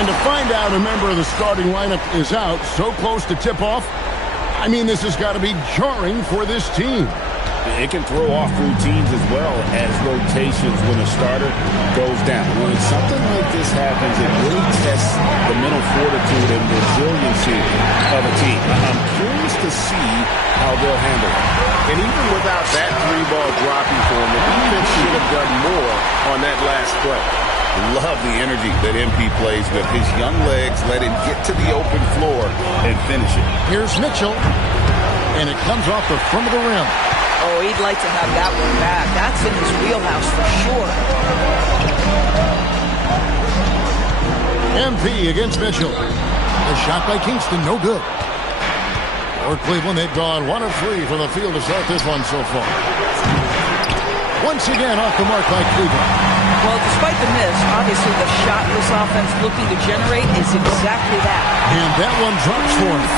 And to find out a member of the starting lineup is out, so close to tip-off, I mean, this has got to be jarring for this team. It can throw off routines as well as rotations when a starter goes down. When something like this happens, it really tests the mental fortitude and resiliency of a team. I'm curious to see how they'll handle it. And even without that 3-ball dropping for him, the defense should have done more on that last play. Love the energy that MP plays with. His young legs let him get to the open floor and finish it. Here's Mitchell, and it comes off the front of the rim. Oh, he'd like to have that one back. That's in his wheelhouse for sure. MP against Mitchell. A shot by Kingston, no good. For Cleveland, they've gone 1 of 3 from the field to start this one so far. Once again off the mark by Cleveland. Well, despite the miss, obviously the shot this offense looking to generate is exactly that. And that one drops for him.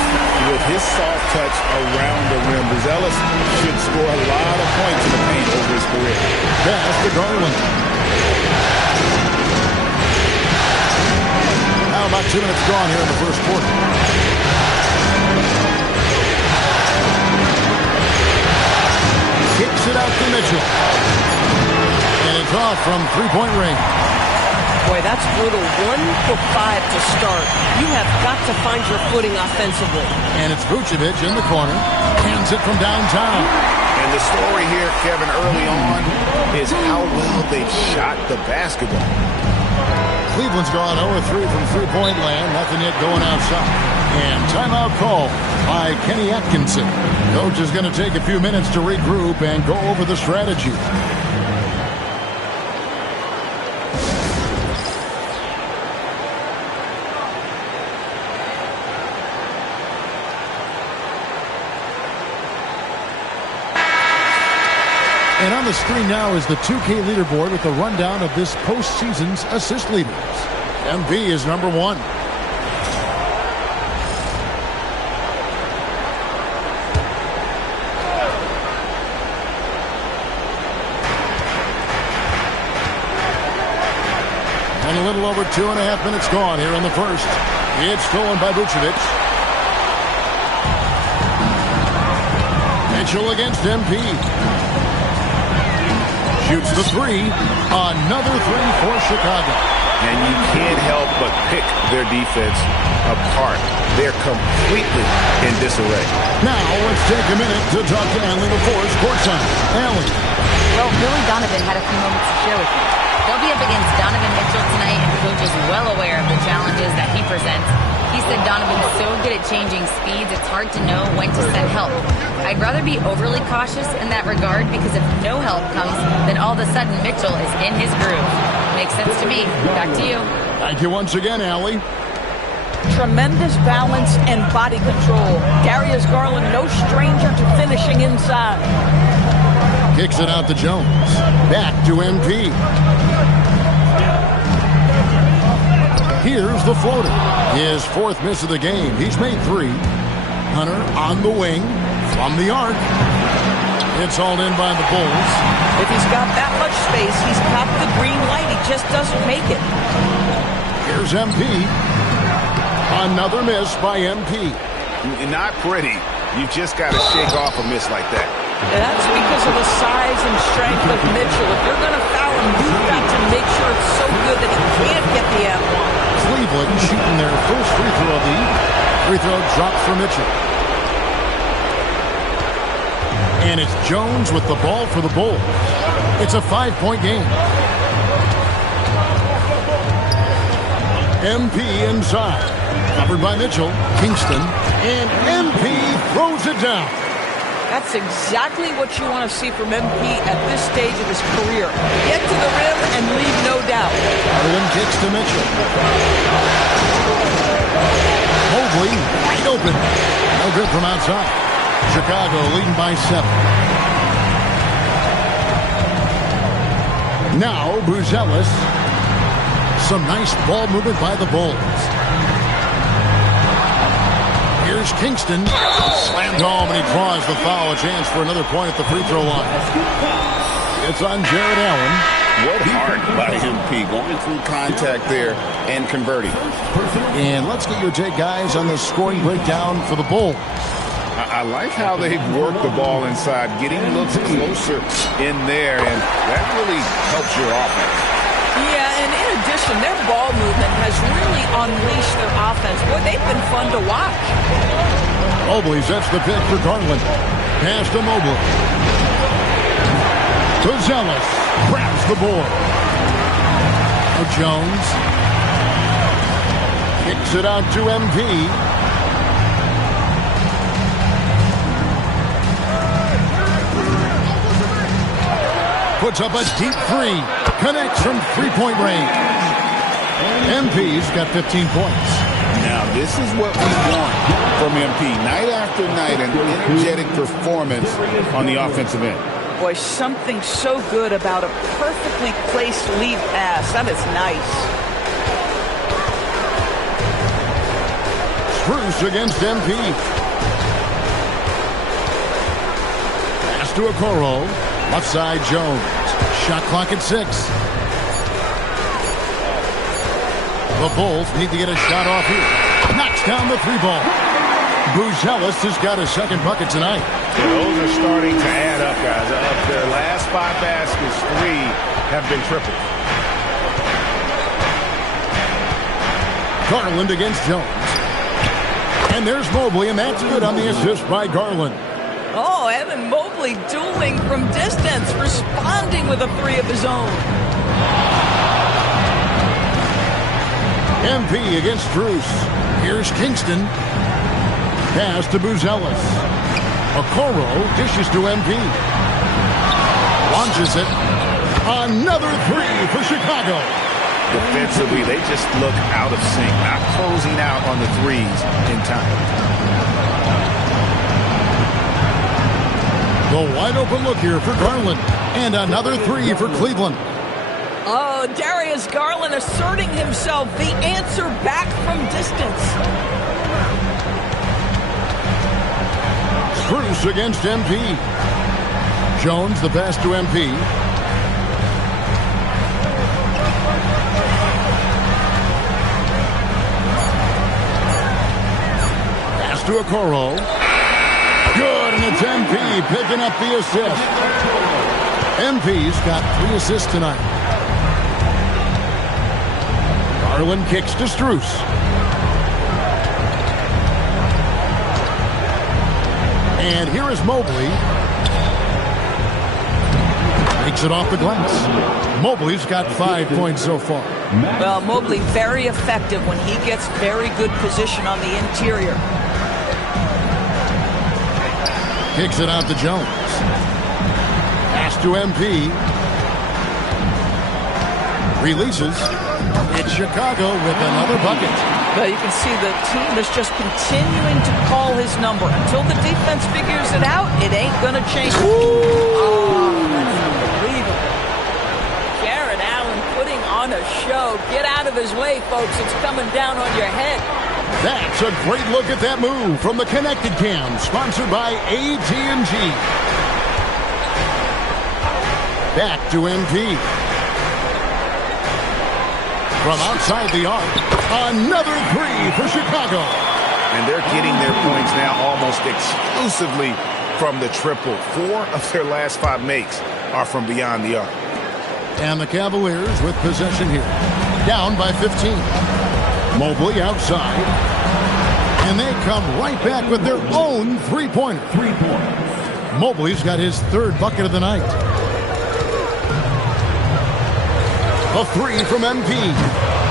With his soft touch around the rim, Buzelis should score a lot of points in the paint over his career. Pass to Garland. Now about 2 minutes gone here in the first quarter. Kicks it out to Mitchell. And it's off from three-point range. Boy, that's brutal. 1 for 5 to start. You have got to find your footing offensively. And it's Vucevic in the corner. Hands it from downtown. And the story here, Kevin, early on is how well they've shot the basketball. Cleveland's gone 0-3 from three-point land. Nothing yet going outside. And timeout call by Kenny Atkinson. Coach is going to take a few minutes to regroup and go over the strategy. And on the screen now is the 2K leaderboard with a rundown of this postseason's assist leaders. MV is number 1. And a little over 2.5 minutes gone here in the first. It's stolen by Vucevic. Mitchell against MP. Shoots the three. Another three for Chicago. And you can't help but pick their defense apart. They're completely in disarray. Now let's take a minute to talk to Allie LaForce courtside. Allie. Well, Billy Donovan had a few moments to share with you. They'll be up against Donovan Mitchell tonight, and the coach is well aware of the challenges that he presents. He said Donovan's so good at changing speeds, it's hard to know when to send help. I'd rather be overly cautious in that regard because if no help comes, then all of a sudden Mitchell is in his groove. Makes sense to me. Back to you. Thank you once again, Allie. Tremendous balance and body control. Darius Garland, no stranger to finishing inside. Kicks it out to Jones. Back to MP. Here's the floater. His 4th miss of the game. He's made 3. Hunter on the wing from the arc. It's hauled in by the Bulls. If he's got that much space, he's got the green light. He just doesn't make it. Here's MP. Another miss by MP. Not pretty. You just got to shake off a miss like that. And that's because of the size and strength of Mitchell. If you're going to foul him, you've got to make sure it's so good that he can't get the and-one. Cleveland shooting their first free throw of the evening. Free throw drops for Mitchell. And it's Jones with the ball for the Bulls. It's a 5-point game. MP inside. Covered by Mitchell. Kingston. And MP throws it down. That's exactly what you want to see from MP at this stage of his career. Get to the rim and leave no doubt. Garland kicks to Mitchell. Mobley wide open. No good from outside. Chicago leading by 7. Now Buzelis. Some nice ball movement by the Bulls. Here's Kingston. Slammed home, and he draws the foul. A chance for another point at the free throw line. It's on Jared Allen. What hard by MP, going through contact there and converting. And let's get your take, guys, on the scoring breakdown for the Bulls. I like how they've worked the ball inside, getting looks closer in there, and that really helps your offense. Yeah, and in addition, their ball movement has really unleashed their offense. Boy, they've been fun to watch. Mobley sets the pick for Garland. Pass to Mobley. Buzelis grabs the board. Now Jones kicks it out to MP. Puts up a deep 3. Connects from three-point range. MP's got 15 points. Now, this is what we want from MP. Night after night, an energetic performance on the offensive end. Boy, something so good about a perfectly placed lead pass. That is nice. Bruce against MP. Pass to Okoro. Left side, Jones. Shot clock at 6. The Bulls need to get a shot off here. Knocks down the 3-ball. Buzelis has got a second bucket tonight. Those are starting to add up, guys. Of their last 5 baskets, 3 have been tripled. Garland against Jones. And there's Mobley, and that's good on the assist by Garland. Oh, Evan Mobley dueling from distance, responding with a 3 of his own. MP against Bruce. Here's Kingston. Pass to Buzelis. Okoro dishes to MP. Launches it. Another 3 for Chicago. Defensively, they just look out of sync, not closing out on the 3s in time. The wide open look here for Garland. And another 3 for Cleveland. Oh, Darius Garland asserting himself, the answer back from distance. Bruce against MP. Jones the pass to MP. Pass to Okoro. Good, and it's MP picking up the assist. MP's got 3 assists tonight. Garland kicks to Strus. And here is Mobley. Makes it off the glass. Mobley's got 5 points so far. Well, Mobley very effective when he gets very good position on the interior. Kicks it out to Jones. Pass to MP. Releases. It's Chicago with another bucket. Well, you can see the team is just continuing to call his number. Until the defense figures it out, it ain't going to change. Oh, that's unbelievable. Jared Allen putting on a show. Get out of his way, folks. It's coming down on your head. That's a great look at that move from the Connected Cam, sponsored by AT&T. Back to MP. From outside the arc, another 3 for Chicago. And they're getting their points now almost exclusively from the triple. 4 of their last 5 makes are from beyond the arc. And the Cavaliers with possession here. Down by 15. Mobley outside. And they come right back with their own 3-pointer. Mobley's got his 3rd bucket of the night. A 3 from MP.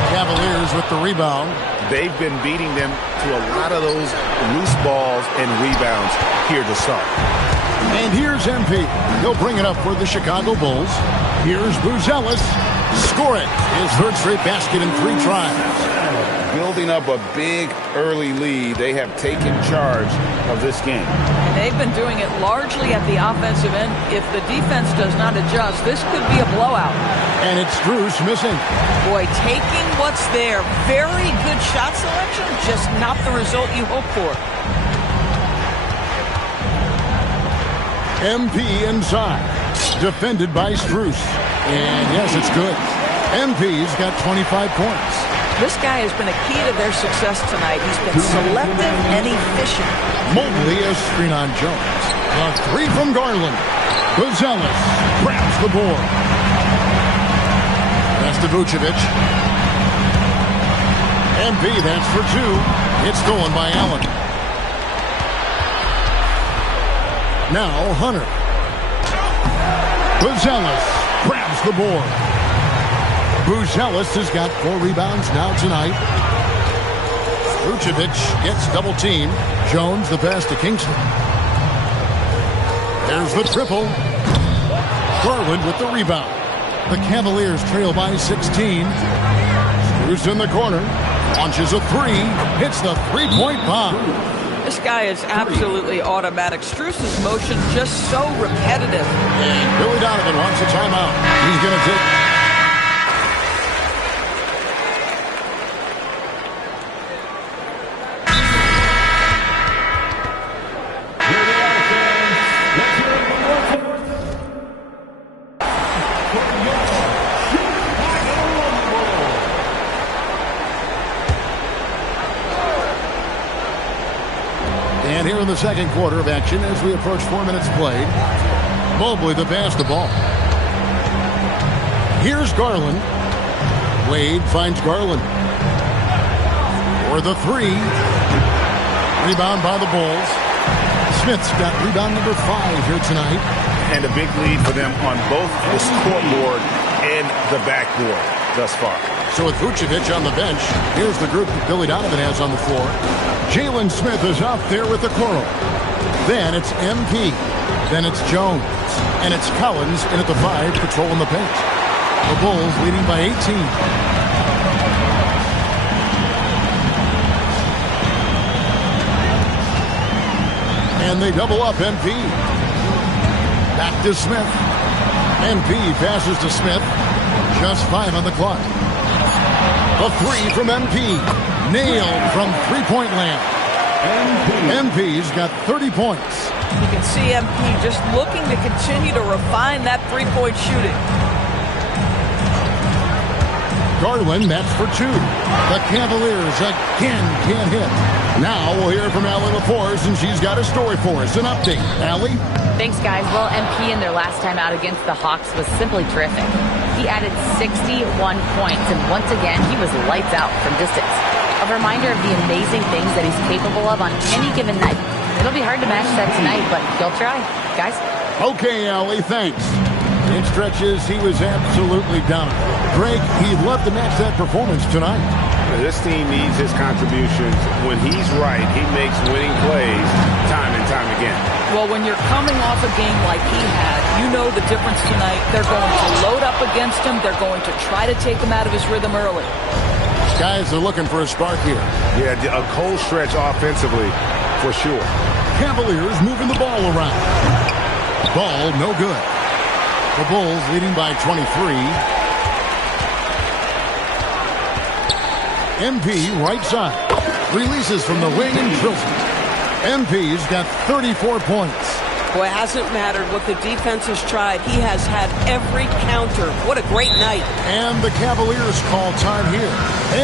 Cavaliers with the rebound. They've been beating them to a lot of those loose balls and rebounds here to start. And here's MP. He'll bring it up for the Chicago Bulls. Here's Buzelis. Score it. His 3rd straight basket in 3 tries. Building up a big early lead, they have taken charge of this game. And they've been doing it largely at the offensive end. If the defense does not adjust, this could be a blowout. And it's Strus missing. Boy, taking what's there. Very good shot selection, just not the result you hope for. MP inside. Defended by Strus. And yes, it's good. MP's got 25 points. This guy has been a key to their success tonight. He's been selective and efficient. Mobley a screen on Jones. A 3 from Garland. Buzelis grabs the board. That's to Vucevic. MP, that's for 2. It's stolen by Allen. Now Hunter. Buzelis grabs the board. Buzelis has got 4 rebounds now tonight. Vucevic gets double teamed. Jones the pass to Kingston. There's the triple. Garland with the rebound. The Cavaliers trail by 16. Strus in the corner. Launches a 3. Hits the 3-point bomb. This guy is absolutely automatic. Struce's motion just so repetitive. And Billy Donovan wants a timeout. He's going to take... And here in the second quarter of action as we approach 4 minutes played. Mobley the pass the ball. Here's Garland. Wade finds Garland. For the three. Rebound by the Bulls. Smith's got rebound number 5 here tonight. And a big lead for them on both the scoreboard and the backboard thus far. So with Vucevic on the bench, here's the group that Billy Donovan has on the floor. Jalen Smith is out there with the Coral. Then it's MP. Then it's Jones. And it's Collins in at the 5, patrolling the paint. The Bulls leading by 18. And they double up MP. Back to Smith. MP passes to Smith. Just 5 on the clock. A 3 from MP. Nailed from three-point land. MP's got 30 points. You can see MP just looking to continue to refine that three-point shooting. Garland match for 2. The Cavaliers again can't hit. Now we'll hear from Allie LaForce, and she's got a story for us. An update. Allie? Thanks, guys. Well, MP in their last time out against the Hawks was simply terrific. He added 61 points, and once again, he was lights out from distance. A reminder of the amazing things that he's capable of on any given night. It'll be hard to match that tonight, but he'll try. Guys? Okay, Allie, thanks. In stretches, he was absolutely dominant. Greg, he'd love to match that performance tonight. This team needs his contributions. When he's right, he makes winning plays time and time again. Well, when you're coming off a game like he had, you know the difference tonight. They're going to load up against him. They're going to try to take him out of his rhythm early. Guys are looking for a spark here. Yeah, a cold stretch offensively, for sure. Cavaliers moving the ball around. Ball no good. The Bulls leading by 23. MP right side. Releases from the wing and drills it. MP's got 34 points. Boy, it hasn't mattered what the defense has tried. He has had every counter. What a great night. And the Cavaliers call time here.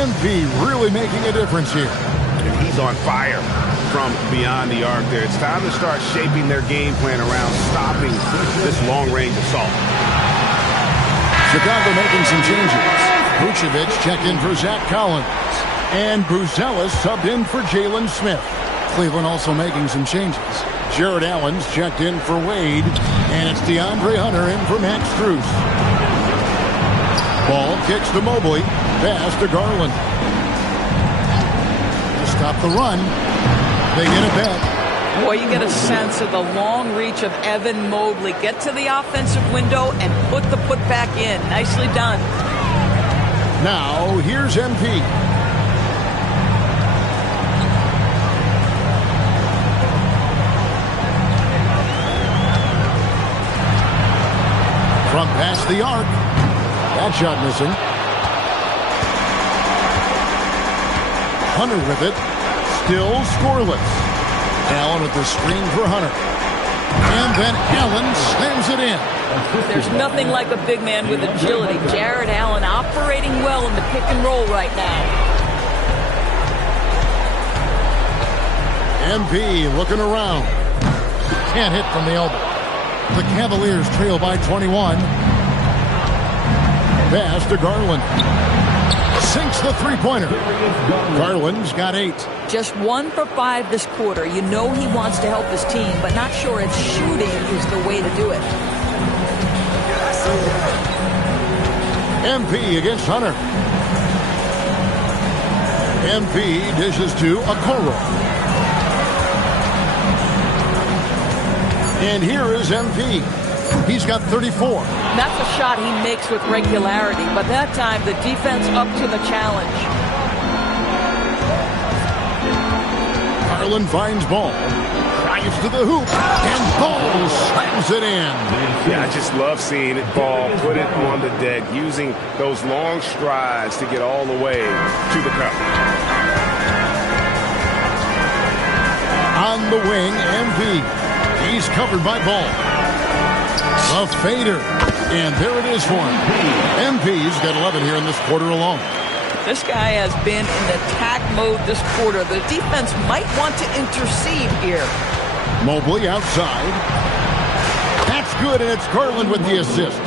MP really making a difference here. And he's on fire from beyond the arc there. It's time to start shaping their game plan around stopping this long-range assault. Chicago making some changes. Vucevic checked in for Zach Collins. And Buzelis subbed in for Jalen Smith. Cleveland also making some changes. Jared Allen's checked in for Wade. And it's DeAndre Hunter in for Max Strus. Ball kicks to Mobley. Pass to Garland. To stop the run. They get it back. Boy, you get a sense of the long reach of Evan Mobley. Get to the offensive window and put the putback in. Nicely done. Now, here's MP. From past the arc. That shot missing. Hunter with it. Still scoreless. Allen at the screen for Hunter. And then Allen slams it in. There's nothing like a big man with agility. Jared Allen operating well in the pick and roll right now. MP looking around. Can't hit from the elbow. The Cavaliers trail by 21. Pass to Garland. Sinks the three-pointer. Garland's got 8. Just 1 for 5 this quarter. You know he wants to help his team, but not sure if shooting is the way to do it. MP against Hunter. MP dishes to Okoro. And here is MP. He's got 34. That's a shot he makes with regularity, but that time the defense up to the challenge. Garland finds Ball. Drives to the hoop. And Ball slams it in. Yeah, I just love seeing it. Ball put it on the deck, using those long strides to get all the way to the cup. On the wing, MP. He's covered by Ball. A fader. And there it is for him. MP's got 11 here in this quarter alone. This guy has been in attack mode this quarter. The defense might want to intercede here. Mobley outside. That's good, and it's Garland with the assist.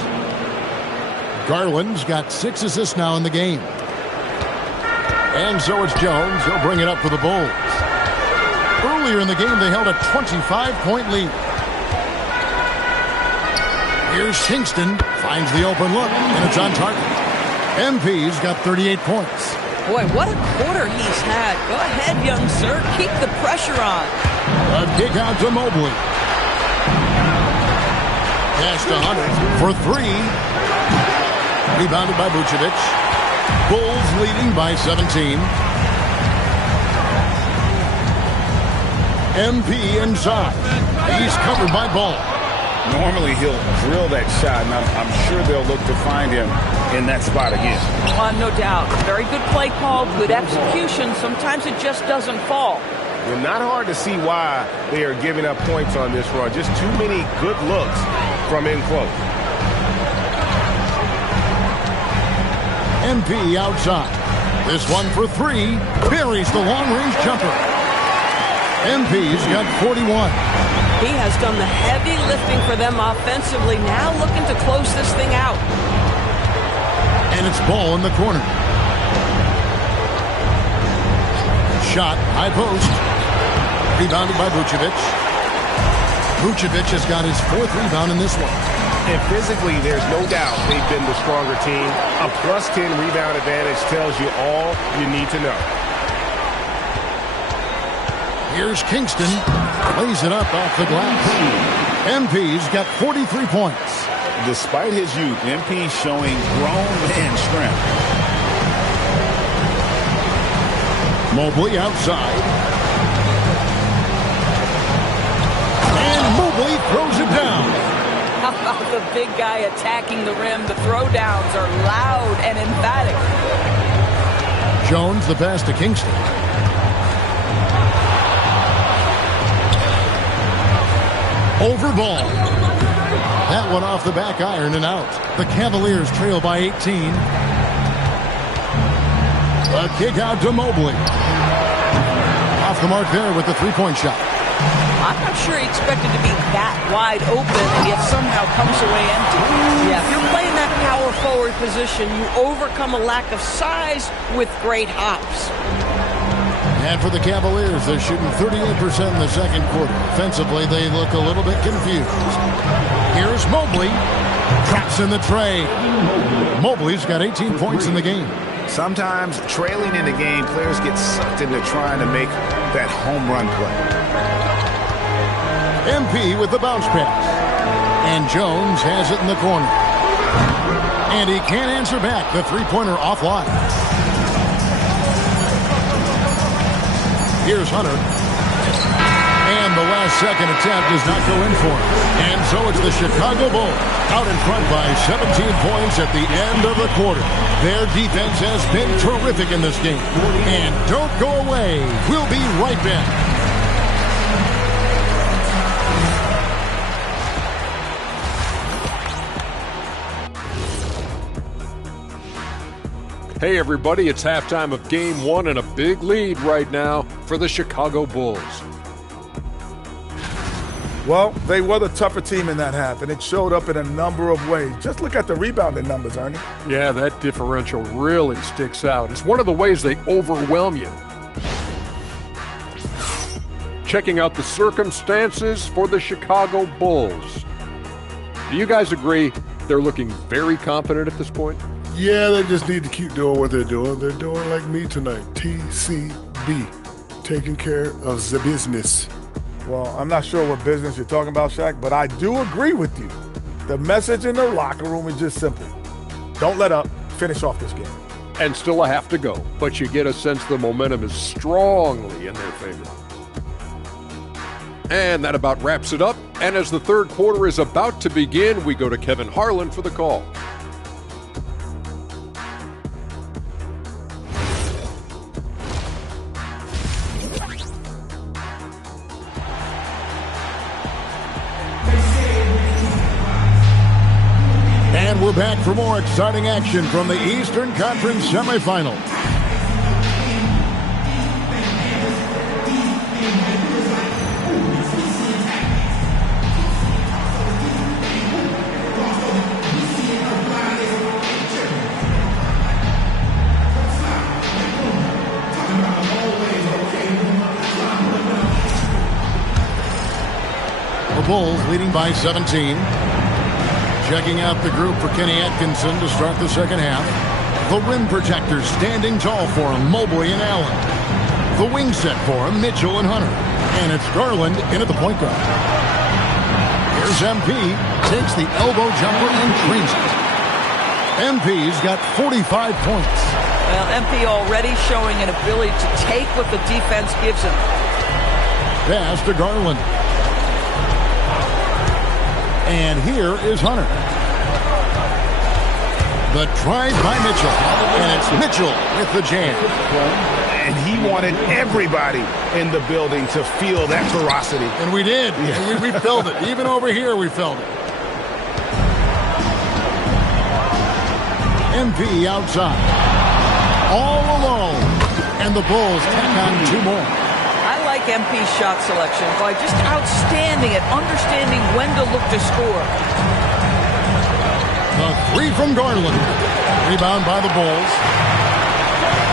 Garland's got 6 assists now in the game. And so it's Jones. He'll bring it up for the Bulls. Earlier in the game, they held a 25-point lead. Here's Kingston, finds the open look, and it's on target. MP's got 38 points. Boy, what a quarter he's had. Go ahead, young sir. Keep the pressure on. A kick out to Mobley. Pass to Hunter for 3. Rebounded by Vucevic. Bulls leading by 17. MP inside. He's covered by Ball. Normally he'll drill that shot, and I'm sure they'll look to find him in that spot again. No doubt. Very good play call, good execution. Sometimes it just doesn't fall. Well, not hard to see why they are giving up points on this run. Just too many good looks from in close. MP outside. This one for 3. Buries the long-range jumper. MP's got 41. He has done the heavy lifting for them offensively, now looking to close this thing out. And it's Ball in the corner. Shot, high post. Rebounded by Vucevic. Vucevic has got his 4th rebound in this one. And physically, there's no doubt they've been the stronger team. A +10 rebound advantage tells you all you need to know. Here's Kingston. Plays it up off the glass. MP's got 43 points. Despite his youth, MP's showing grown man strength. Mobley outside. And Mobley throws it down. How about the big guy attacking the rim? The throwdowns are loud and emphatic. Jones the pass to Kingston. Over Ball. That one off the back iron and out. The Cavaliers trail by 18. A kick out to Mobley. Off the mark there with the 3-point shot. I'm not sure he expected to be that wide open, and yet somehow comes away empty. Yeah, if you're playing that power forward position, you overcome a lack of size with great hops. And for the Cavaliers, they're shooting 38% in the second quarter. Offensively, they look a little bit confused. Here's Mobley. Traps in the tray. Mobley's got 18 points in the game. Sometimes trailing in the game, players get sucked into trying to make that home run play. MP with the bounce pass. And Jones has it in the corner. And he can't answer back. The 3-pointer offline. Here's Hunter. And the last-second attempt does not go in for him. And so it's the Chicago Bulls out in front by 17 points at the end of the quarter. Their defense has been terrific in this game. And don't go away. We'll be right back. Hey everybody, it's halftime of Game 1 and a big lead right now for the Chicago Bulls. Well, they were the tougher team in that half, and it showed up in a number of ways. Just look at the rebounding numbers, Ernie. Yeah, that differential really sticks out. It's one of the ways they overwhelm you. Checking out the circumstances for the Chicago Bulls. Do you guys agree they're looking very confident at this point? Yeah, they just need to keep doing what they're doing. They're doing like me tonight. TCB, taking care of the business. Well, I'm not sure what business you're talking about, Shaq, but I do agree with you. The message in the locker room is just simple. Don't let up. Finish off this game. And still a half to go, but you get a sense the momentum is strongly in their favor. And that about wraps it up. And as the third quarter is about to begin, we go to Kevin Harlan for the call. And we're back for more exciting action from the Eastern Conference semifinal. The Bulls leading by 17. Checking out the group for Kenny Atkinson to start the second half. The rim protectors standing tall for him, Mobley and Allen. The wing set for him, Mitchell and Hunter. And it's Garland in at the point guard. Here's MP, takes the elbow jumper and creams it. MP's got 45 points. Well, MP already showing an ability to take what the defense gives him. Pass to Garland. And here is Hunter. The drive by Mitchell. And it's Mitchell with the jam. And he wanted everybody in the building to feel that ferocity. And we did. Yeah. We felt it. Even over here, we felt it. MP outside. All alone. And the Bulls tack on two more. MP's shot selection by just outstanding at understanding when to look to score. The three from Garland. Rebound by the Bulls.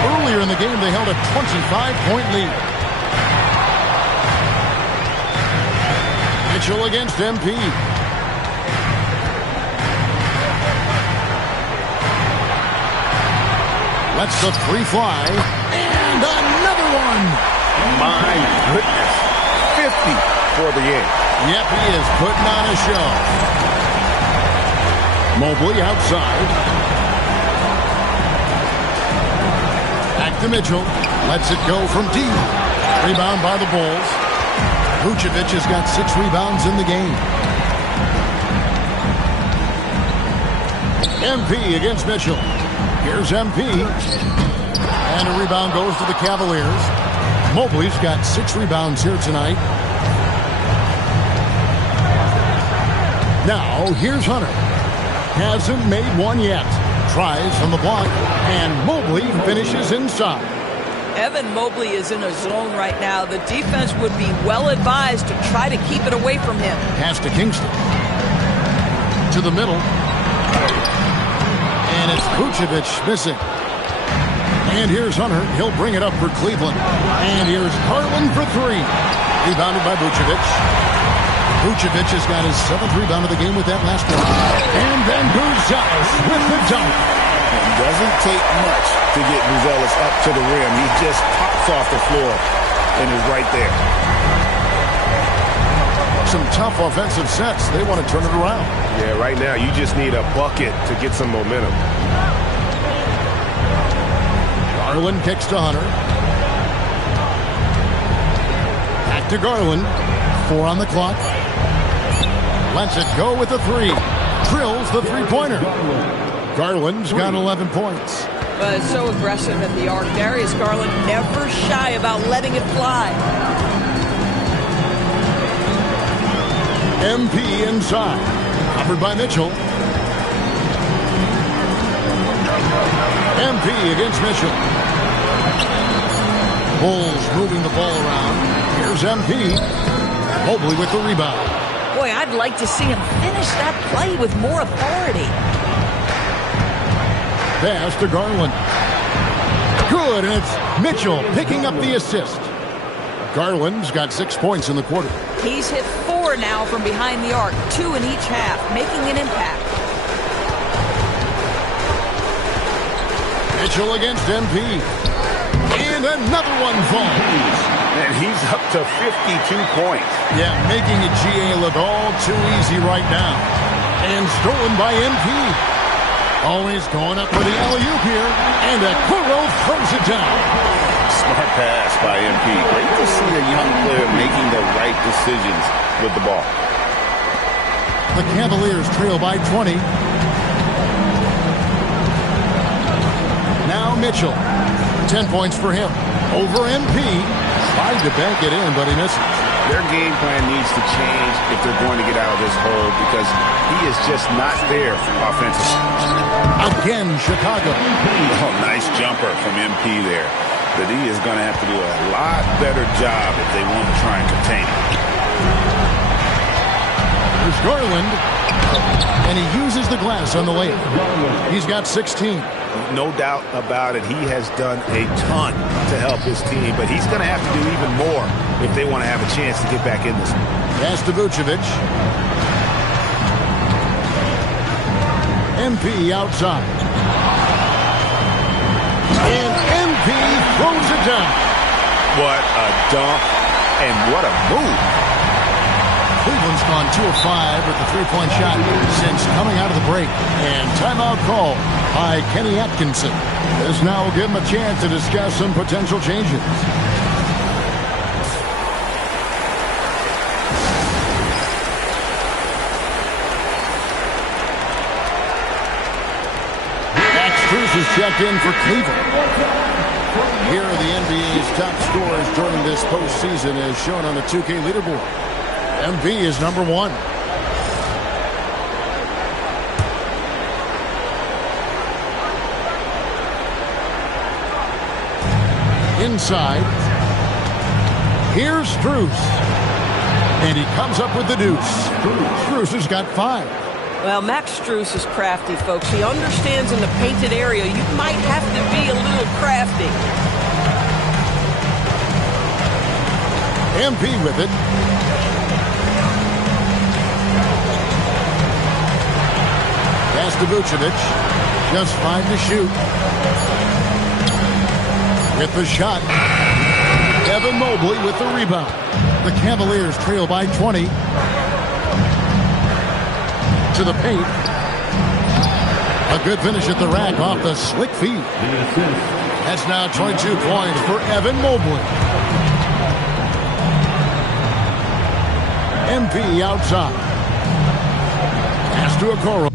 Earlier in the game, they held a 25-point lead. Mitchell against MP. Lets the three fly. And another one. My goodness. 50 for the game. Yep, he is putting on a show. Mobley outside. Back to Mitchell. Lets it go from deep. Rebound by the Bulls. Vucevic has got 6 rebounds in the game. MP against Mitchell. Here's MP. And a rebound goes to the Cavaliers. Mobley's got 6 rebounds here tonight. Now, here's Hunter. Hasn't made one yet. Tries from the block, and Mobley finishes inside. Evan Mobley is in a zone right now. The defense would be well advised to try to keep it away from him. Pass to Kingston. To the middle. And it's Vucevic missing. And here's Hunter. He'll bring it up for Cleveland. And here's Garland for 3. Rebounded by Vucevic. Vucevic has got his 7th rebound of the game with that last one. And then Buzelis with the dunk. It doesn't take much to get Buzelis up to the rim. He just pops off the floor and is right there. Some tough offensive sets. They want to turn it around. Yeah, right now you just need a bucket to get some momentum. Garland kicks to Hunter. Back to Garland. 4 on the clock. Lets it go with the 3. Drills the three-pointer. Garland's got 11 points. But it's so aggressive at the arc. Darius Garland never shy about letting it fly. MP inside. Covered by Mitchell. MP against Mitchell. Bulls moving the ball around. Here's MP. Mobley with the rebound. Boy, I'd like to see him finish that play with more authority. Pass to Garland. Good, and it's Mitchell picking up the assist. Garland's got 6 points in the quarter. He's hit 4 now from behind the arc, 2 in each half, making an impact. Mitchell against MP. And another one falls. And he's up to 52 points. Yeah, making the GA look all too easy right now. And stolen by MP. Always going up for the alley-oop here. And Okoro throws it down. Smart pass by MP. Great to see a young player making the right decisions with the ball. The Cavaliers trail by 20. Now Mitchell. 10 points for him. Over MP. Tried to bank it in, but he misses. Their game plan needs to change if they're going to get out of this hole because he is just not there offensively. Again, Chicago. Oh, nice jumper from MP there. But he is going to have to do a lot better job if they want to try and contain him. There's Garland. And he uses the glass on the layup. He's got 16. No doubt about it. He has done a ton to help his team, but he's going to have to do even more if they want to have a chance to get back in this one. Pass to Vucevic. MP outside. And MP throws it down. What a dunk and what a move. Cleveland's gone 2 of 5 with the three-point shot since coming out of the break. And timeout call by Kenny Atkinson. This now will give him a chance to discuss some potential changes. Max Strus is checked in for Cleveland. Here are the NBA's top scorers during this postseason as shown on the 2K leaderboard. MP is number 1. Inside. Here's Strus. And he comes up with the deuce. Strus has got 5. Well, Max Strus is crafty, folks. He understands in the painted area you might have to be a little crafty. MP with it. Pass to Vucevic. Just 5 to shoot. With the shot. Evan Mobley with the rebound. The Cavaliers trail by 20. To the paint. A good finish at the rack off the slick feed. That's now 22 points for Evan Mobley. MP outside. Pass to Okoro.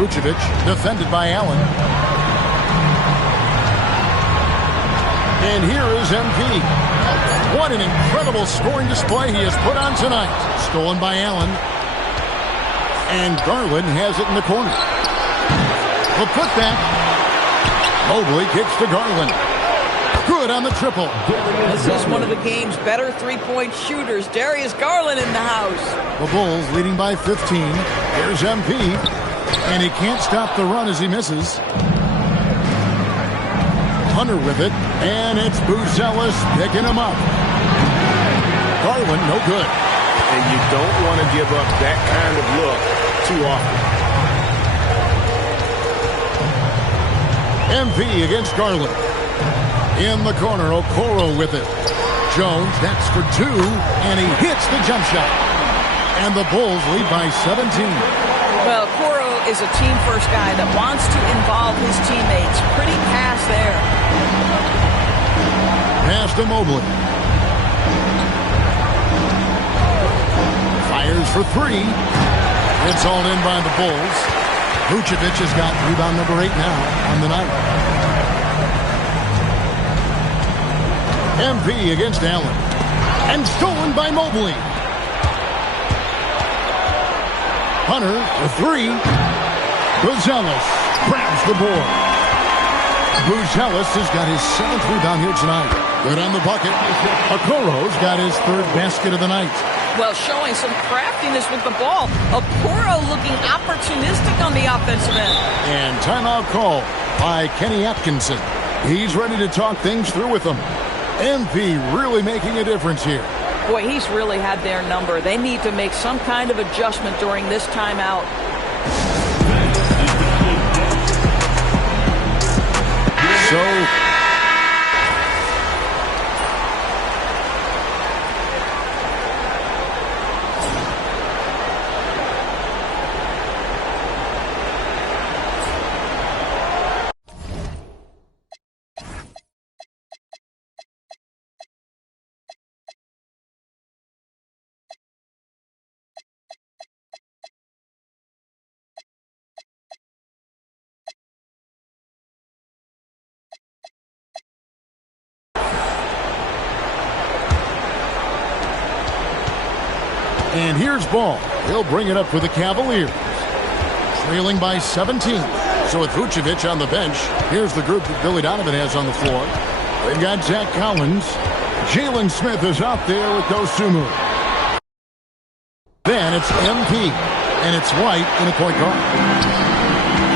Vucevic, defended by Allen. And here is MP. What an incredible scoring display he has put on tonight. Stolen by Allen. And Garland has it in the corner. The putback. Mobley kicks to Garland. Good on the triple. This is one of the game's better three-point shooters. Darius Garland in the house. The Bulls leading by 15. Here's MP. And he can't stop the run as he misses. Hunter with it. And it's Buzelis picking him up. Garland, no good. And you don't want to give up that kind of look too often. MP against Garland. In the corner, Okoro with it. Jones, that's for two, and he hits the jump shot. And the Bulls lead by 17. Well, Okoro is a team-first guy that wants to involve his teammates. Pretty pass there. Pass to Mobley. Fires for three. It's all in by the Bulls. Vucevic has got rebound number 8 now on the night. MP against Allen. And stolen by Mobley. Hunter for three. Buzelis grabs the board. Buzelis has got his 7th rebound here tonight. Good on the bucket. Okoro's got his 3rd basket of the night. Well, showing some craftiness with the ball. Okoro looking opportunistic on the offensive end. And timeout call by Kenny Atkinson. He's ready to talk things through with them. MP really making a difference here. Boy, he's really had their number. They need to make some kind of adjustment during this timeout. So and here's Ball. He'll bring it up for the Cavaliers. Trailing by 17. So with Vucevic on the bench, here's the group that Billy Donovan has on the floor. They've got Zach Collins. Jalen Smith is out there with Dosunmu. Then it's MP. And it's White in a point guard.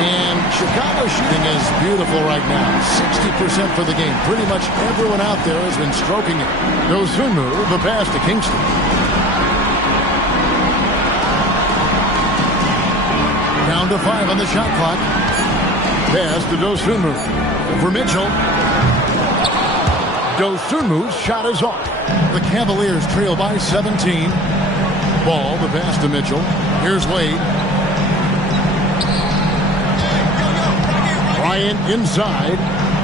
And Chicago shooting is beautiful right now. 60% for the game. Pretty much everyone out there has been stroking it. Dosunmu, the pass to Kingston. Down to 5 on the shot clock. Pass to Dosunmu. For Mitchell. Dosunmu's shot is off. The Cavaliers trail by 17. Ball, the pass to Mitchell. Here's Wade. Bryant inside.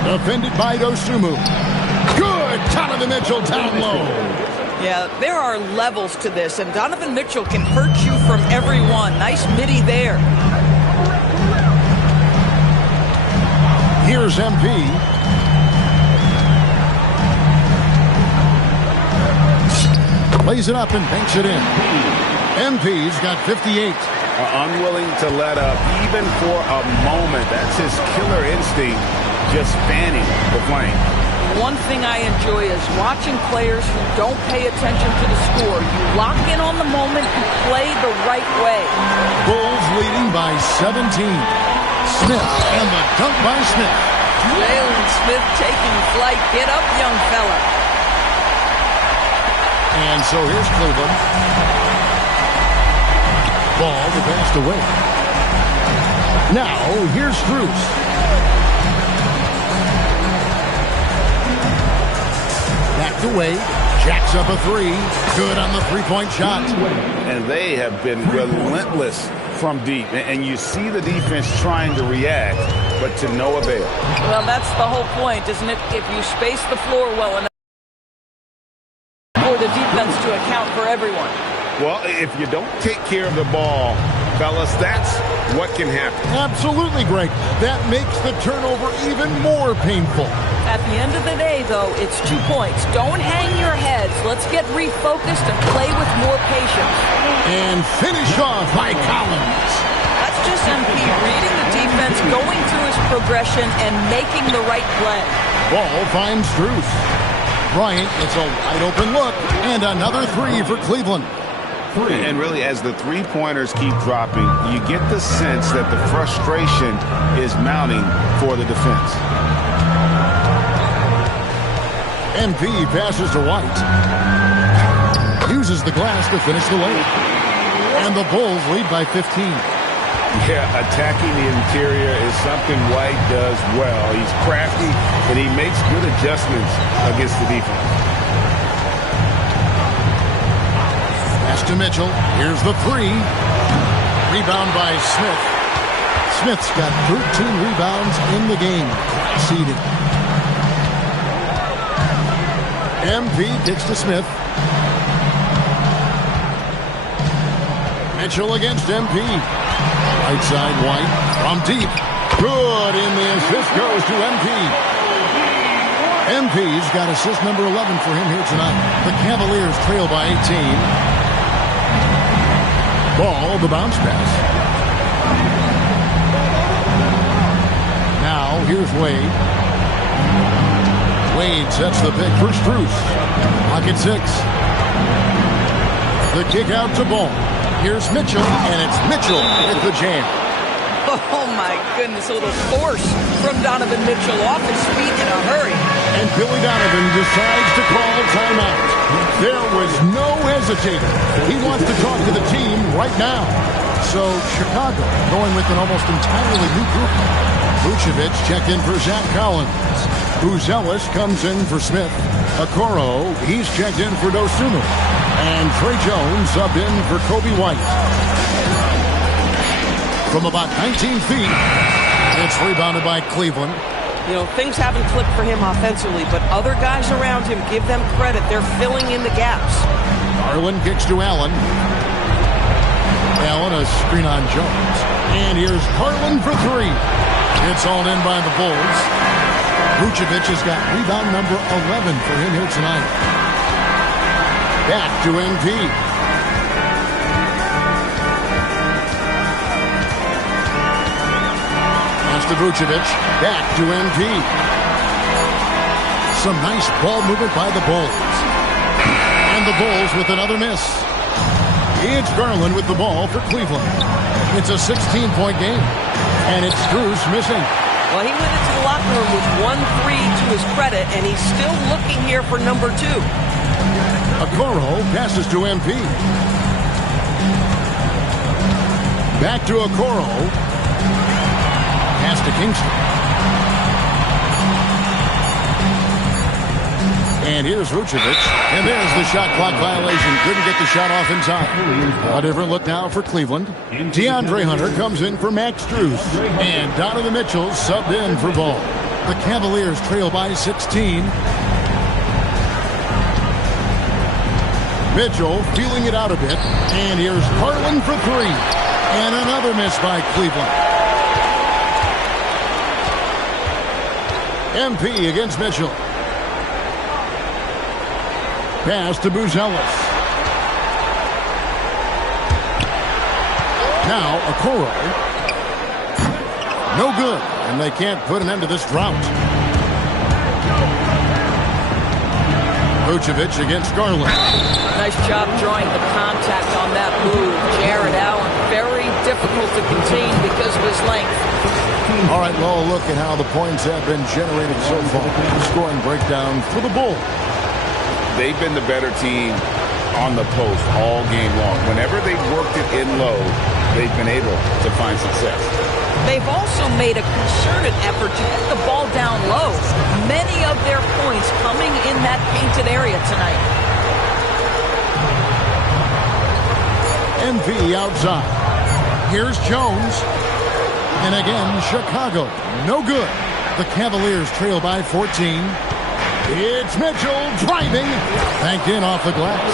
Defended by Dosunmu. Good! Donovan Mitchell down low. Yeah, there are levels to this, and Donovan Mitchell can hurt you from every one. Nice midi there. Here's MP. Lays it up and banks it in. MP's got 58. Unwilling to let up even for a moment. That's his killer instinct, just fanning the flame. One thing I enjoy is watching players who don't pay attention to the score. You lock in on the moment and play the right way. Bulls leading by 17. Smith and the dunk by Smith. Jalen Smith taking flight. Get up, young fella. And so here's Cleveland. Ball the pass away. Now here's Strus. Back to Wade. Jacks up a three. Good on the three-point shot. And they have been relentless from deep. And you see the defense trying to react, but to no avail. Well, that's the whole point, isn't it? If you space the floor well enough for the defense to account for everyone. Well, if you don't take care of the ball fellas, that's what can happen. Absolutely, Greg. That makes the turnover even more painful. At the end of the day, though, it's 2 points. Don't hang your heads. Let's get refocused and play with more patience. And finish off by Collins. That's just MP reading the defense, going through his progression, and making the right play. Ball finds Strus. Bryant gets a wide open look, and another three for Cleveland. And really, as the three-pointers keep dropping, you get the sense that the frustration is mounting for the defense. MP passes to White. Uses the glass to finish the lane. And the Bulls lead by 15. Yeah, attacking the interior is something White does well. He's crafty, and he makes good adjustments against the defense. Pass to Mitchell. Here's the three. Rebound by Smith. Smith's got 13 rebounds in the game. Seeding. MP kicks to Smith. Mitchell against MP. Right side, White from deep. Good, and the assist goes to MP. MP's got assist number 11 for him here tonight. The Cavaliers trail by 18. Ball, the bounce pass. Now, here's Wade. Wade sets the pick for Strus. Pocket 6. The kick out to Ball. Here's Mitchell, and it's Mitchell with the jam. Oh, my goodness. A little force from Donovan Mitchell off his feet in a hurry. And Billy Donovan decides to call timeout. There was no hesitating. He wants to talk to the team right now. So Chicago going with an almost entirely new group. Vucevic checked in for Zach Collins. Buzelis comes in for Smith. Okoro, he's checked in for Dosunmu. And Trey Jones subbed in for Kobe White. From about 19 feet, it's rebounded by Cleveland. You know, things haven't clicked for him offensively, but other guys around him, give them credit. They're filling in the gaps. Garland kicks to Allen. Allen, a screen on Jones. And here's Garland for three. It's all in by the Bulls. Vucevic has got rebound number 11 for him here tonight. Back to MP. Pass to Vucevic. Back to MP. Some nice ball movement by the Bulls. And the Bulls with another miss. It's Garland with the ball for Cleveland. It's a 16-point game. And it's Strus missing. Well, he went into the locker room with 1-3 to his credit, and he's still looking here for number 2. Okoro passes to MP. Back to Okoro. Pass to Kingston. And here's Vucevic. And there's the shot clock violation. Couldn't get the shot off in time. A different look now for Cleveland. DeAndre Hunter comes in for Max Strus. And Donovan Mitchell subbed in for Ball. The Cavaliers trail by 16. Mitchell feeling it out a bit. And here's Garland for three. And another miss by Cleveland. MP against Mitchell. Pass to Buzelis. Now Okoro. No good. And they can't put an end to this drought. Vucevic against Garland. Nice job drawing the contact on that move. Jared Allen, very difficult to contain because of his length. All right, well, look at how the points have been generated so far. Scoring breakdown for the Bulls. They've been the better team on the post all game long. Whenever they've worked it in low, they've been able to find success. They've also made a concerted effort to get the ball down low. Many of their points coming in that painted area tonight. MP outside. Here's Jones. And again, Chicago. No good. The Cavaliers trail by 14. It's Mitchell driving. Banked in off the glass.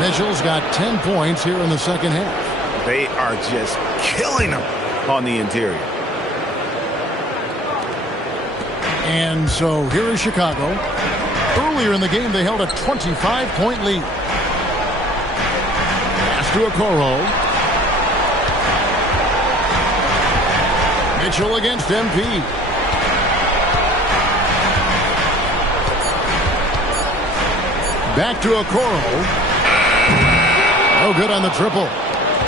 Mitchell's got 10 points here in the second half. They are just killing them on the interior. And so here is Chicago. Earlier in the game, they held a 25-point lead. Pass to Okoro. Mitchell against MP. Back to Okoro. No good on the triple.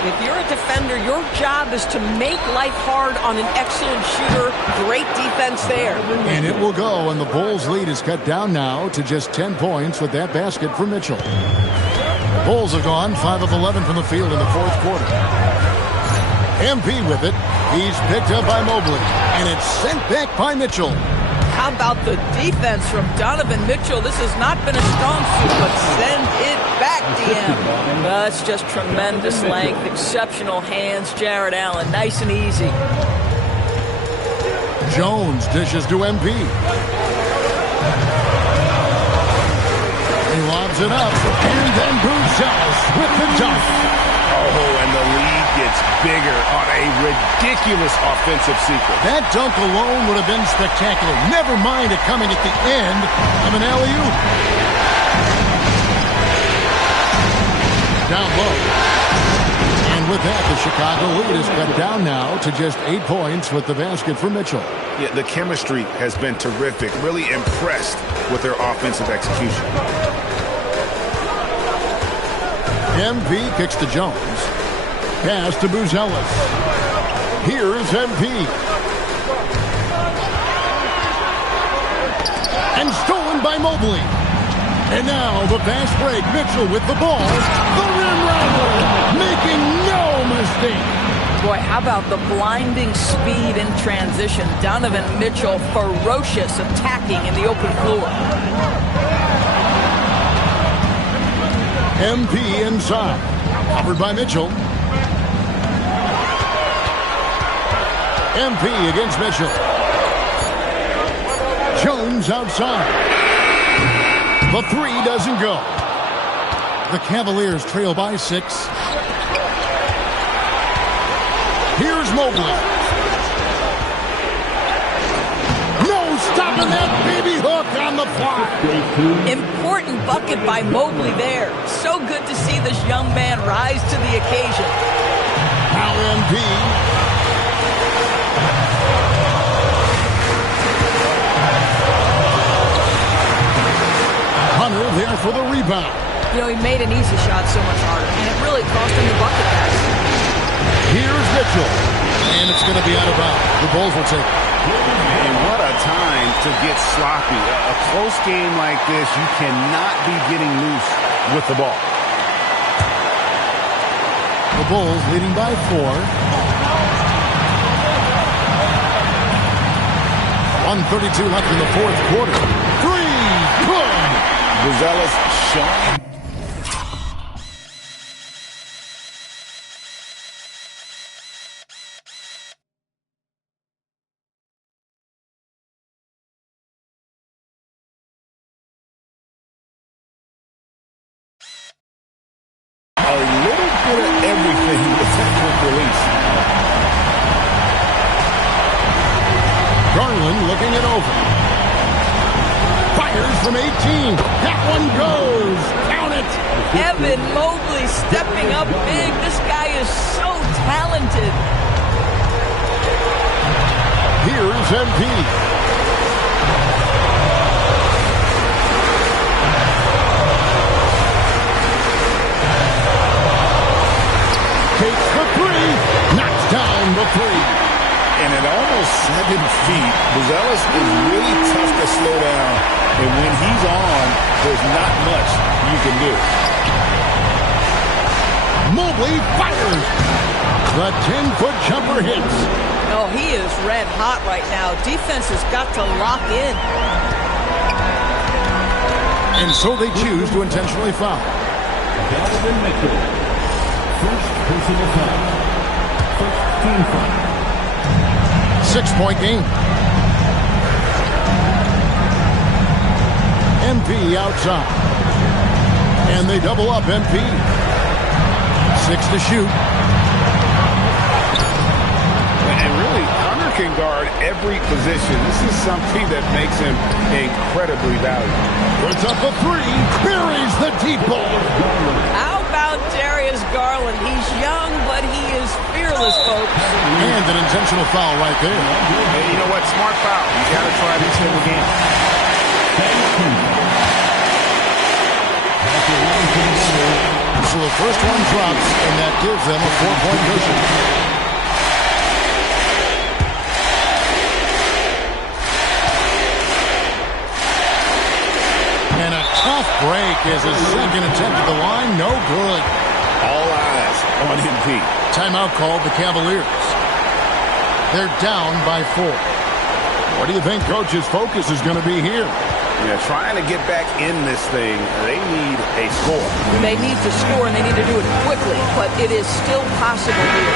If you're a defender, your job is to make life hard on an excellent shooter. Great defense there. And it will go, and the Bulls' lead is cut down now to just 10 points with that basket for Mitchell. The Bulls have gone 5 of 11 from the field in the fourth quarter. MP with it. He's picked up by Mobley, and it's sent back by Mitchell. How about the defense from Donovan Mitchell? This has not been a strong suit, but send it back, DM. That's just tremendous length, exceptional hands, Jared Allen. Nice and easy. Jones dishes to MP. He lobs it up, and then Bruce with the dunk. Oh, and the lead gets bigger on a ridiculous offensive sequence. That dunk alone would have been spectacular. Never mind it coming at the end of an alley-oop. Down low. And with that, the Chicago lead is cut down now to just 8 points with the basket for Mitchell. Yeah, the chemistry has been terrific. Really impressed with their offensive execution. MP kicks to Jones. Pass to Buzelis. Here's MP. And stolen by Mobley. And now the fast break. Mitchell with the ball. The rim runner, making no mistake. Boy, how about the blinding speed in transition? Donovan Mitchell, ferocious attacking in the open floor. MP inside. Covered by Mitchell. MP against Mitchell. Jones outside. The three doesn't go. The Cavaliers trail by 6. Here's Mobley. No stopping that baby hook on the fly. Important bucket by Mobley there. So good to see this young man rise to the occasion. Now MP. Hunter there for the rebound. You know, he made an easy shot so much harder, and it really cost him the bucket pass. Here's Mitchell. And it's going to be out of bounds. The Bulls will take it. And what a time to get sloppy. A close game like this, you cannot be getting loose with the ball. The Bulls leading by 4. 1:32 left in the fourth quarter. 3, good. Buzelis showing. A little bit of everything with that quick release. Garland looking it over. Fires from 18. That one goes. Count it. Evan Mobley stepping up big. This guy is so talented. Here's MP. Takes the 3. Knocks down the 3. And at almost 7 feet, Buzelis is really tough to slow down. And when he's on, there's not much you can do. Mobley fires. The 10-foot jumper hits. Oh, he is red hot right now. Defense has got to lock in. And so they choose to intentionally foul. Donovan Mitchell. First personal foul. First team foul. 6-point game. MP outside. And they double up MP. 6 to shoot. really, Hunter can guard every position. This is something that makes him incredibly valuable. Puts up a three, buries the deep ball. How about Darius Garland? He's young, but he is fearless, folks. And an intentional foul right there. Hey, you know what? Smart foul. You got to try this in the game. So the first one drops, and that gives them a 4-point cushion. And a tough break is his second attempt at the line. No good. All eyes on MP. Timeout called the Cavaliers. They're down by 4. What do you think Coach's focus is going to be here? Yeah, trying to get back in this thing, they need a score. They need to score, and they need to do it quickly, but it is still possible here.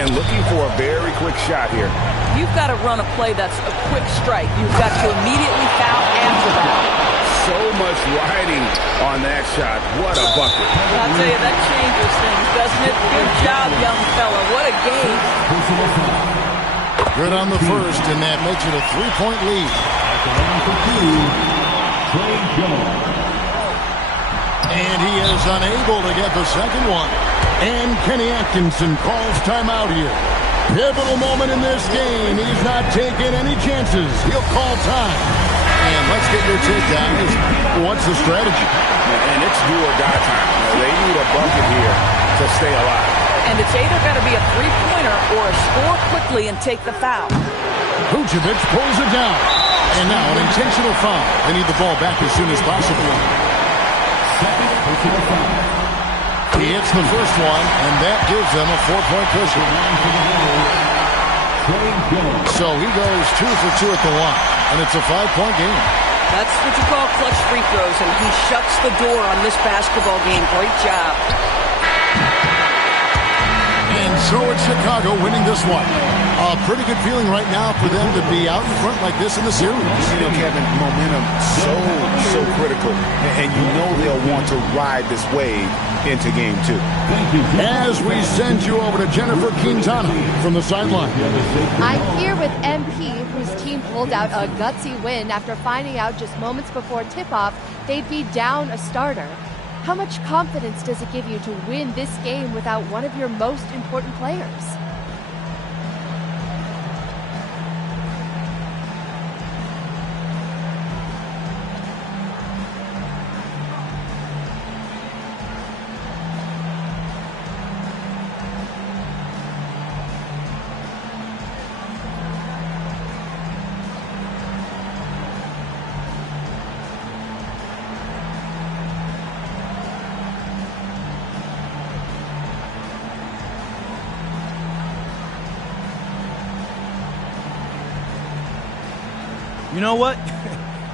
And looking for a very quick shot here. You've got to run a play that's a quick strike. You've got to immediately foul after that. So much riding on that shot. What a bucket. I'll tell you, that changes things, doesn't it? Good job, young fella. What a game. Good on the first, and that makes it a 3-point lead. And he is unable to get the second one. And Kenny Atkinson calls timeout here. Pivotal moment in this game. He's not taking any chances. He'll call time. And let's get your take, guys. What's the strategy? And it's do or die time. They need a bucket here to stay alive. And it's either got to be a three-pointer or a score quickly and take the foul. Vucevic pulls it down. And now an intentional foul. They need the ball back as soon as possible. He hits the first one, and that gives them a 4-point cushion. So he goes 2 for 2 at the line, and it's a 5-point game. That's what you call clutch free throws, and he shuts the door on this basketball game. Great job. And so it's Chicago winning this one. A pretty good feeling right now for them to be out in front like this in the series. You know, Kevin, momentum so critical. And you know they'll want to ride this wave into game 2. As we send you over to Jennifer Quintana from the sideline. I'm here with MP, whose team pulled out a gutsy win after finding out just moments before tip-off they'd be down a starter. How much confidence does it give you to win this game without one of your most important players? You know what?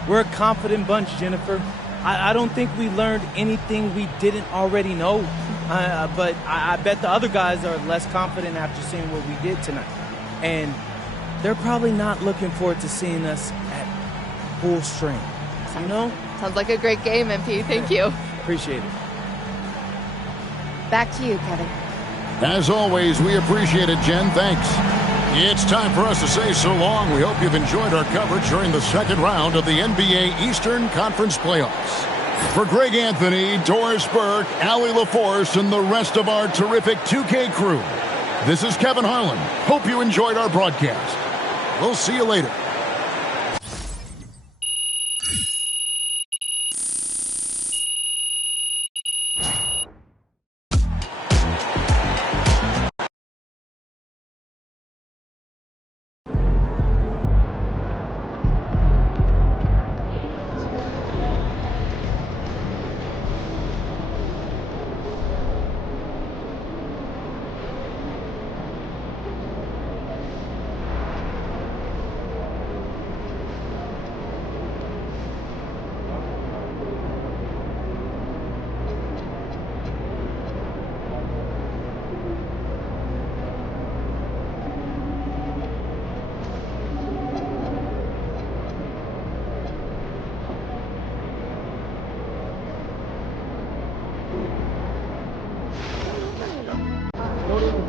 We're a confident bunch, Jennifer. I don't think we learned anything we didn't already know. But I bet the other guys are less confident after seeing what we did tonight. And they're probably not looking forward to seeing us at full strength. You know? Sounds like a great game, MP. Thank you. Appreciate it. Back to you, Kevin. As always, we appreciate it, Jen. Thanks. It's time for us to say so long. We hope you've enjoyed our coverage during the second round of the NBA Eastern Conference Playoffs. For Greg Anthony, Doris Burke, Allie LaForce, and the rest of our terrific 2K crew, this is Kevin Harlan. Hope you enjoyed our broadcast. We'll see you later.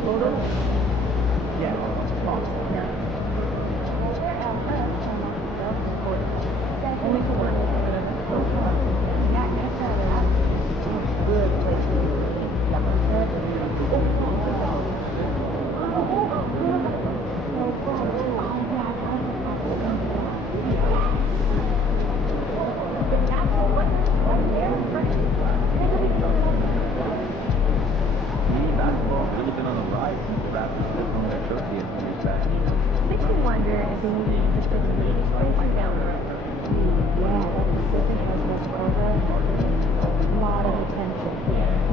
A lot of attention.